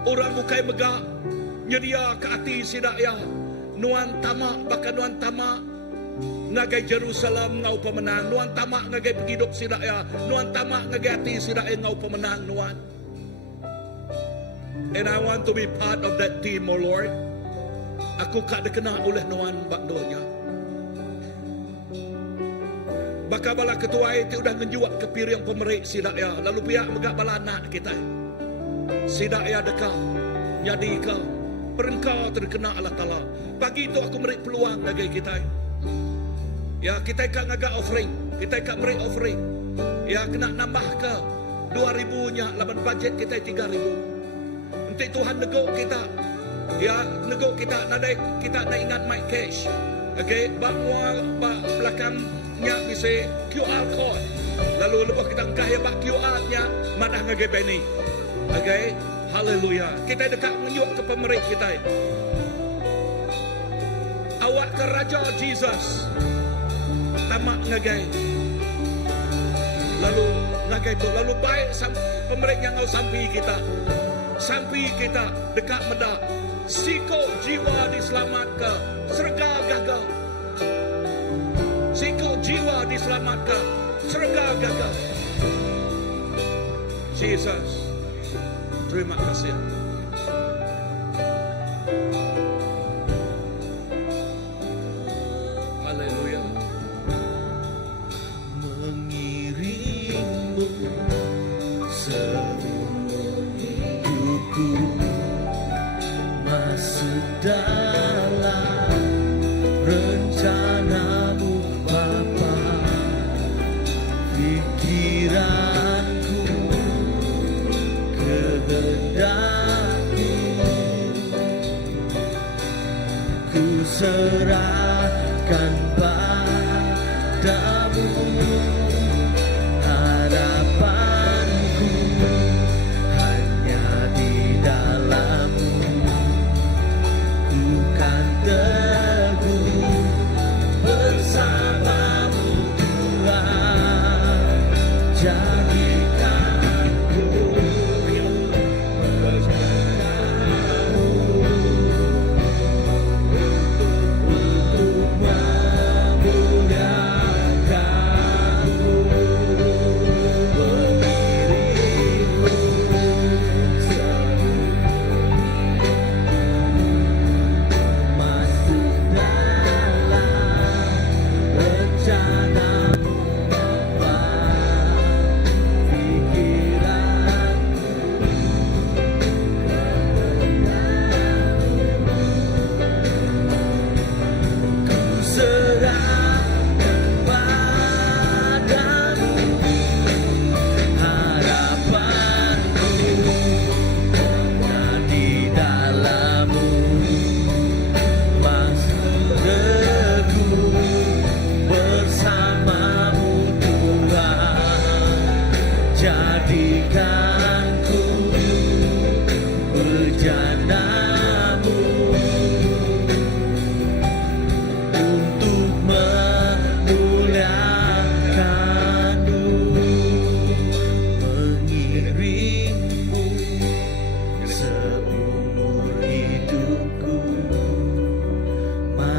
Orang bukai megak nyedia ke hati sidaya. Nuan tamak bakal nuan tamak ngagai Jerusalem ngau pemenang. Nuan tamak ngagai penghidup sidaya. Nuan tamak ngagai hati sidaya ngau pemenang nuan. And I want to be part of that team, oh Lord. Aku kak dikenal oleh Nuan bak doanya. Baka bala ketua itu udah ngejuak ke piring pemerik sidaya. Lalu pihak megak bala anak kita. Sidaya dekat. Jadi kau. Perengkau terkena Allah Ta'ala. Pagi itu aku merik peluang bagi kita. Ya kita ikat ngagak offering. Kita ikat merik offering. Ya kena nambah ke 2,000 nya. Laban budget kita 3,000. Nanti Tuhan negok kita. Ya negok kita. Nadai kita nak ingat my cash. Okay. Bak belakangnya bisa QR code. Lalu lepas kita engkah ya bak QR nya. Mana ngagak Benny. Okay. Haleluya. Kita dekat menyuk ke pemerik kita. Awak ke Raja Jesus. Tamak ngagai. Lalu ngagai tu. Lalu baik pemerik yang ngau sampai kita. Sampai kita dekat medak. Siko jiwa diselamatkan. Serga gagal. Siko jiwa diselamatkan. Serga gagal. Jesus. Terima kasih. Haleluya. Mengiringmu seumur hidupku, masuk dalam rencanamu Bapa. Pikiranku kehendakmu ku serahkan padamu. Harapanku hanya di dalammu. Ku kan teguh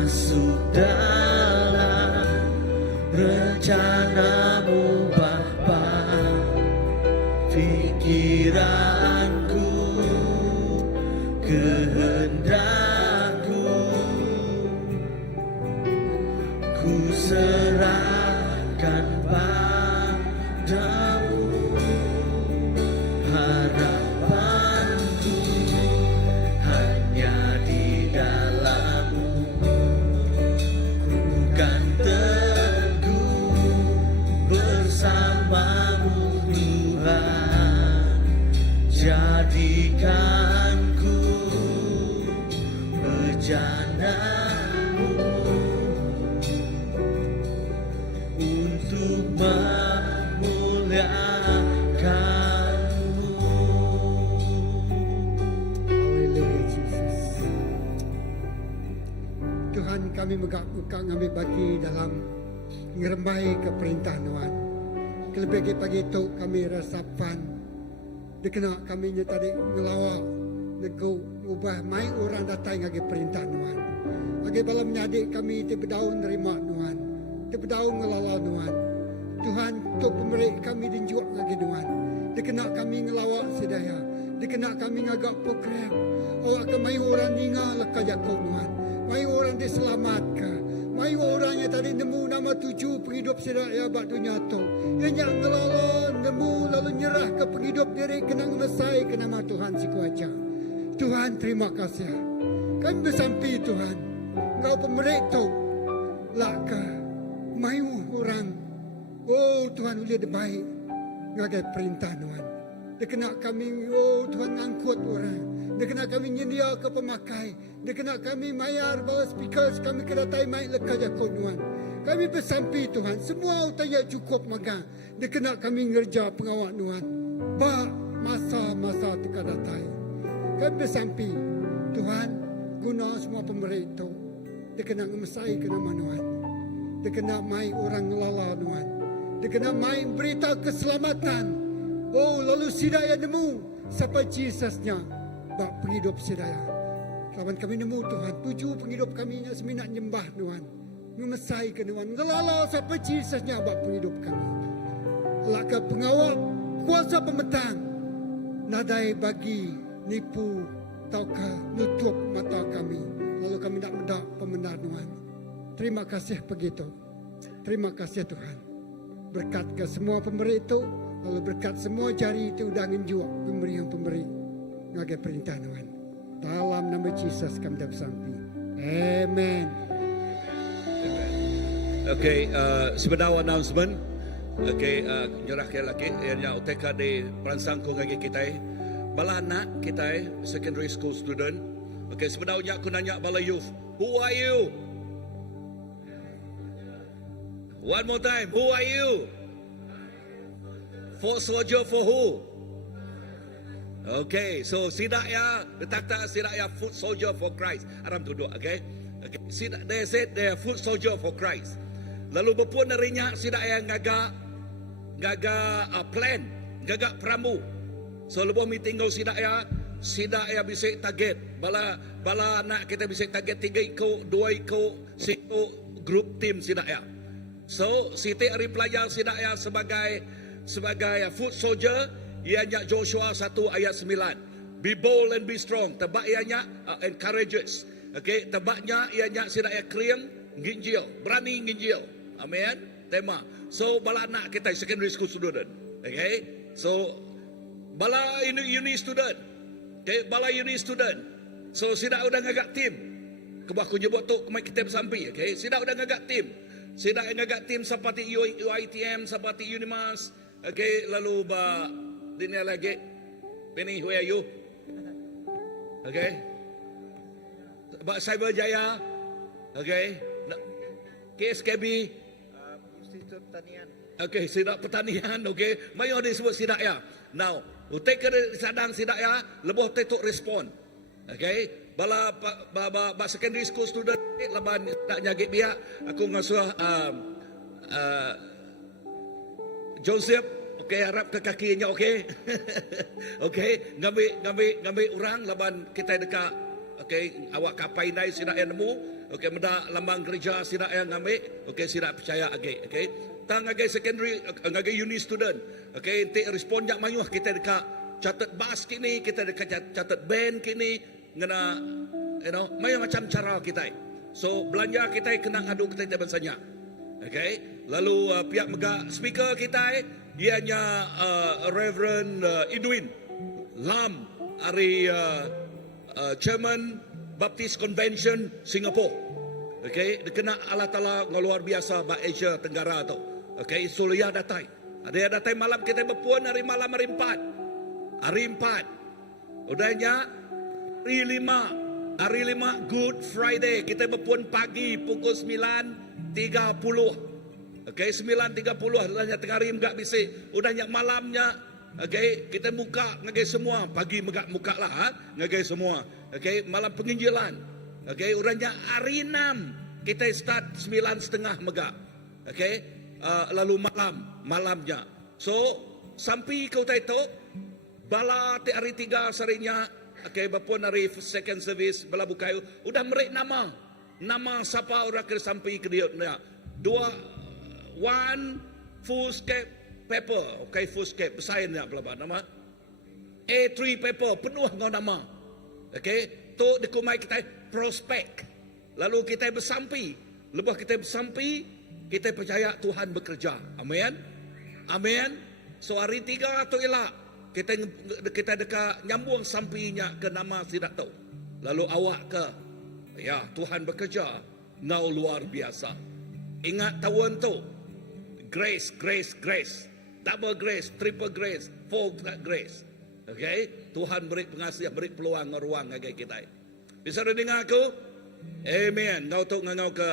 masuk dalam rencanamu Bapa. Pikiranku, kehendakku, ku serahkan padamu. Harapanku hanya di dalam-Mu. Ku kan teguh bersama-Mu Tuhan. Jadikanku bejana-Mu untuk memuliakan-Mu. Haleluya Jesus. Tuhan, kami megak-megak kami bagi dalam ngerembai ke perintah Tuhan. Kelebih pagi itu kami rasapan dikena kami nya tadi ngelawak nego ubah mai orang datang ngagi perintah Tuhan. Bagi balam nyadik kami ti berdaun nerima Tuhan. Ti berdaun ngelala Tuhan. Tuhan untuk pemerik kami dinjuak ngagi Tuhan. Dikena kami ngelawak sedaya. Dikena kami ngagak program. Awak ke mai orang ninga lekajak kau Tuhan. Mai orang diselamatkan. Mai orangnya tadi nemu nama 7 penghidup sedaya bak dunia tu. Yang ngelala nemu lalu nyerah ke penghidup diri kenang mesai ke nama Tuhan si kuaca. Tuhan terima kasih. Kami bersampi Tuhan. Engkau pemerik tu. Laka. Mai orang. Oh Tuhan boleh baik. Ngagai perintah Tuhan. Dia kena kami, oh Tuhan angkut orang. Dia kena kami nyedia ke pemakai. Dia kena kami mayar bawa speakers. Kami kena tai mic lekas jakut Tuhan. Kami bersampi Tuhan. Semua utaya cukup makan. Dia kena kami ngerja pengawal Tuhan. Ba masa-masa teka datai. Kami bersampi Tuhan. Guna semua pemerintah itu. Dia kena ngemesai ke nama Tuhan. Dia kena mai orang ngelala Tuhan. Dia kena mai berita keselamatan. Oh lalu sidaya nemu. Sampai Jesusnya. Bak penghidup sedaya. Kawan kami nemu Tuhan. 7 penghidup kami yang seminat nyembah Tuhan. Memesai ke Tuhan. Ngelala sampai Jesusnya bak penghidup kami. Laka pengawal kuasa pemetang. Nadai bagi nipu taukah nutup mata kami. Lalu kami nak mendak pemenar Tuhan. Terima kasih begitu. Terima kasih Tuhan. Berkat ke semua pemberi itu. Lalu berkat semua jari itu udah ngenjuak pemberi yang pemberi. Ngagai perintah Tuhan. Dalam nama Yesus kami dah bersampi. Amen. Okay, sebenarnya announcement. Okay, nyerah ke lagi. Yang UTK di peransang ko ngagi kita. Bala anak kita, secondary school student. Okay, sebenarnya aku nanya bala youth. Who are you? One more time. Who are you? For soldier for who? Okay, so sidak ya, detakta sidak ya foot soldier for Christ. Aram duduk, okay? Okay, sidak they said they are foot soldier for Christ. Lalu berpun narinya sidak ya ngaga plan, ngaga pramu. So lebuh meeting kau sidak ya bisa target. Bala anak kita bisa target 3 ikut, 2 ikut, 1 group team sidak ya. So Siti hari pelajar sidak ya sebagai foot soldier. Ianya Joshua 1 ayat 9. Be bold and be strong. Tebak ianya and courageous. Okay, tebaknya ianya sidak kriam ginjil, berani ginjil. Amen. Tema. So bala anak kita secondary school student. Okay. So bala uni student. Okay, bala uni student. So sidak udah ngagak tim. Kebah ku nyebut tu kemai kita bersampi. Okay, sidak udah ngagak tim. Sidak ngagak tim seperti UITM, seperti Unimas. Okay, lalu Dini lagi, Benny, where are you? Okay, Cyber Jaya, okay, KSKB, Institut Pertanian. Okay, sidak pertanian, okay. Mayo disebut sidak ya. Now, utek ke sadang sidak ya, lebih tetuk respon, okay. Bala secondary school student, laban tak nyagik biak, aku ngasuh Joseph. Okay, harap ke kakinya, okay? Okay, ngambil orang laban kita dekat okey, awak kapai nai sida yang nemu, okey, meda lambang gereja sida yang ngambil, okey, sida percaya agak, okey. Tang agak secondary, agak uni student, okey, ente respon jak mayuh kita dekat catat bas kini, kita dekat catat band kini, ngena, macam cara kita. So belanja kita kena adu kita bahasanya, okey. Lalu pihak mega speaker kita, ianya Reverend Edwin Lam, hari Chairman Baptist Convention Singapore. Okey, dia kena Allah Taala luar biasa ba Asia Tenggara tu. Okey, Sulia datai. Ada yang datai malam kita berpuan hari malam hari 4. Hari 4. Udahnya hari 5 Good Friday kita berpuan pagi pukul 9.30. Okey, 9.30 udahnya tengah hari enggak bisik. Udahnya malamnya okey, kita buka ngagai semua. Pagi buka lah ngagai semua. Okey, malam penginjilan. Okey, urangnya hari 6 kita start 9.30 mega. Okey, lalu malamnya. So, sampai kau tahu bala ti hari 3 sarinya, okey, bapun hari second service bala bukai udah merik nama siapa orang ke sampai ke dia. 1 foolscap paper, okey, foolscap pesainnya pelaba nama A3 paper penuh ngau nama. Okey, tu dekumai kita prospek. Lalu kita bersampi. Lepas kita bersampi, kita percaya Tuhan bekerja. Amin. Amin. So hari 3 tu elak kita dekat nyambung sampinya ke nama tidak tahu. Lalu awak ke, ya Tuhan bekerja, ngau luar biasa. Ingat tahun tu, grace, double grace, triple grace, four grace. Okay, Tuhan beri pengasih, beri peluang ruang bagi kita. Bisa dengar aku? Amen. Ngau tu ngau ke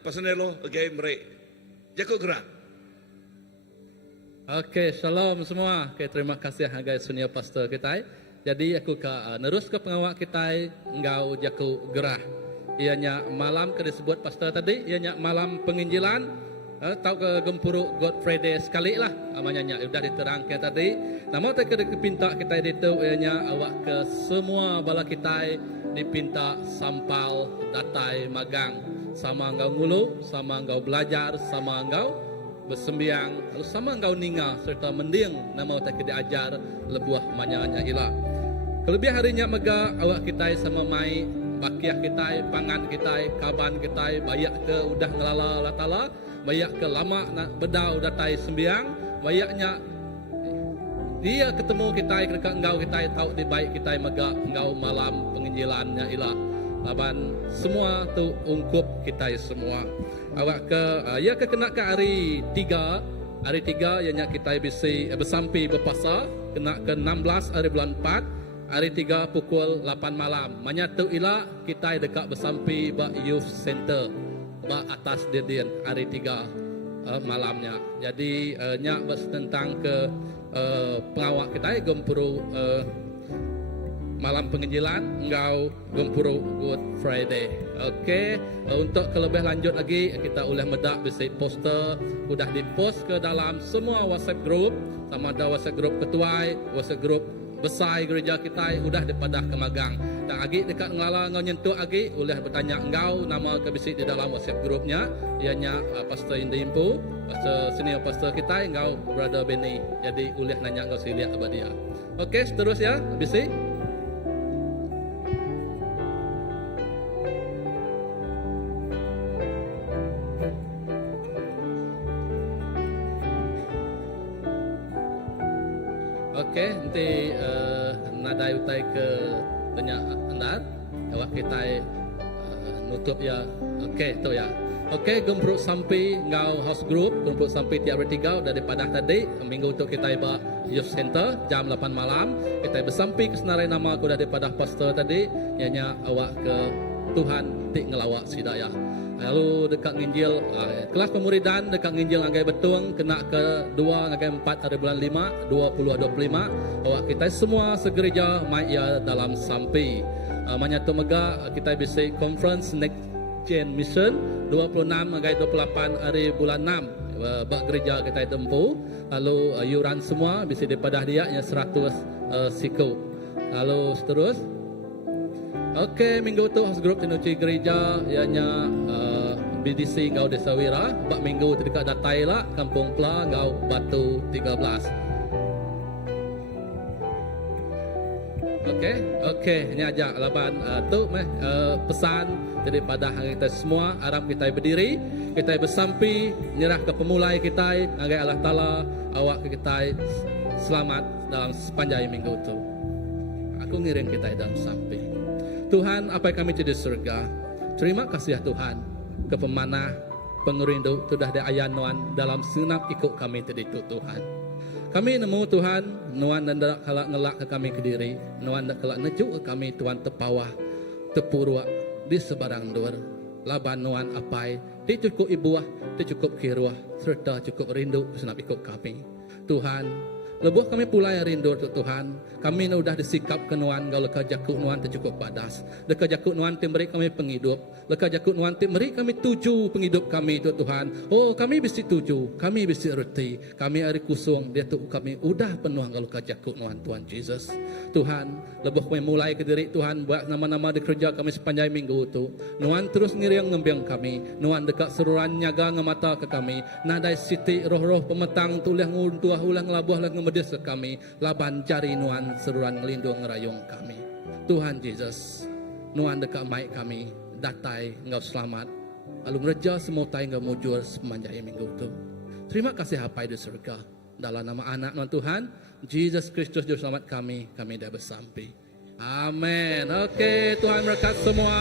personel lo, okay, beri. Jago gerak. Okey, shalom semua. Okay, terima kasih guys senior pastor kita. Jadi aku nerus ke pengawak kita engkau jaku gerah. Ianya malam ke disebut pastor tadi, ianya malam penginjilan. Tahu ke Gempuruk God Friday sekali lah namanya sudah diterangkan tadi. Namun tak ke pinta kita itu ianya awak ke semua bala kita dipinta sampal datai magang sama engkau ngulu, sama engkau belajar, sama engkau bersembiang, lalu sama engkau ninga serta mending nama tak diajar lebuah manyanya ilah. Kelebihan harinya mega awak kita sama mai bakiah kita, pangan kita, kaban kita, bayak ke udah ngelala Allah Taala, bayak ke lama nak bedau datai sembiang, bayaknya dia ketemu kita dekat engkau kita tahu di baik kita mega engkau malam penginjilannya ilah. Laban semua tu ungkup kita semua. Awak ke ya ke kena ke hari 3 ianya kita bisi bersampi berpasa kena ke 16 hari bulan 4 hari 3 pukul 8 malam. Menyatu ila kita dekat bersampi ba youth center ba atas dedien hari 3 malamnya. Jadi nya tentang ke pengawak kita Gempuru malam penginjilan engkau Gempuru Good Friday. Okey, untuk kelebih lanjut lagi kita boleh medak bisi poster sudah dipost ke dalam semua WhatsApp group, sama ada WhatsApp group ketuai, WhatsApp group besar gereja kita sudah dipadah ke magang. Dan agi dekat ngala ngau nyentuh agi boleh bertanya engkau nama ke bisi di dalam WhatsApp grupnya, ianya Pastor Indimpu, pastor senior pastor kita engkau Brother Benny. Jadi boleh nanya engkau siliat kepada dia. Okey, terus ya bisi. Okey, nanti nadai utai ke tanya anda awak kita nutup ya. Okey, tu ya. Okey, Gempuruk sampai ngau house group, Gempuruk sampai tiap hari 3 daripada tadi minggu untuk kita iba youth center jam 8 malam. Kita bersampai ke senarai nama aku daripada pastor tadi, ianya awak ke Tuhan tik ngelawak sidaya. Lalu dekat nginjil kelas pemuridan dekat nginjil ngagai betung kena ke 2 ngagai 4 hari bulan 5 2025 awak kita semua segereja mai ya dalam sampai menyatu mega kita bisa conference next gen mission 26 ngagai 28 hari bulan 6 bak gereja kita tempuh. Lalu yuran semua bisa dipadah dia yang 100 siku. Lalu seterus Okey, minggu tu host group Tenuci Gereja ianya BDC Ngau Desa Wira. Bak minggu tu dekat Datai lah, Kampung Pla, Ngau Batu 13. Okey, ini aja laban tu pesan daripada hari kita semua. Aram kita berdiri, kita bersampi, nyerah ke pemulai kita, agai Allah Taala awak kita selamat dalam sepanjang minggu tu. Aku ngiring kita dalam sampi. Tuhan, apa yang kami di surga, terima kasih ya Tuhan, ke pemanah, pengerindu, sudah ada ayanuan dalam senap ikut kami tadi tu Tuhan. Kami nemu Tuhan, nuan dan kalak ngelak ke kami ke diri, nuan dan kalak nejuk ke kami Tuhan tepawah, tepurua di sebarang dur. Laban nuan apai, di cukup ibuah, di cukup kiruah, serta cukup rindu senap ikut kami. Tuhan, lebuh kami pula yang rindu untuk Tuhan. Kami sudah disikap ke nuan kalau leka jakuk nuan tercukup padas. Leka jakuk nuan memberi kami penghidup. Leka jakuk nuan memberi kami tuju penghidup kami itu Tuhan. Oh, kami bisi tuju, kami bisi reti, kami hari kusung dia tu kami udah penuh kalau leka jakuk nuan Tuhan Jesus. Tuhan, lebuh kami mulai ke diri Tuhan buat nama-nama di kerja kami sepanjang minggu itu. Nuan terus ngiriang ngembiang kami. Nuan dekat seruan nyaga ngemata ke kami. Nadai siti roh-roh pemetang tulah nguntuah ulang labuh lang medis ke kami, laban jari nuan seruan ngelindung ngerayung kami. Tuhan Yesus, nuan dekat maik kami, datai engkau selamat, lalu ngereja semutai engkau mujur sepanjang minggu itu. Terima kasih apa di surga, dalam nama anak nuan Tuhan, Jesus Kristus Juru Selamat kami dah bersampai. Amin. Okey, Tuhan berkat semua.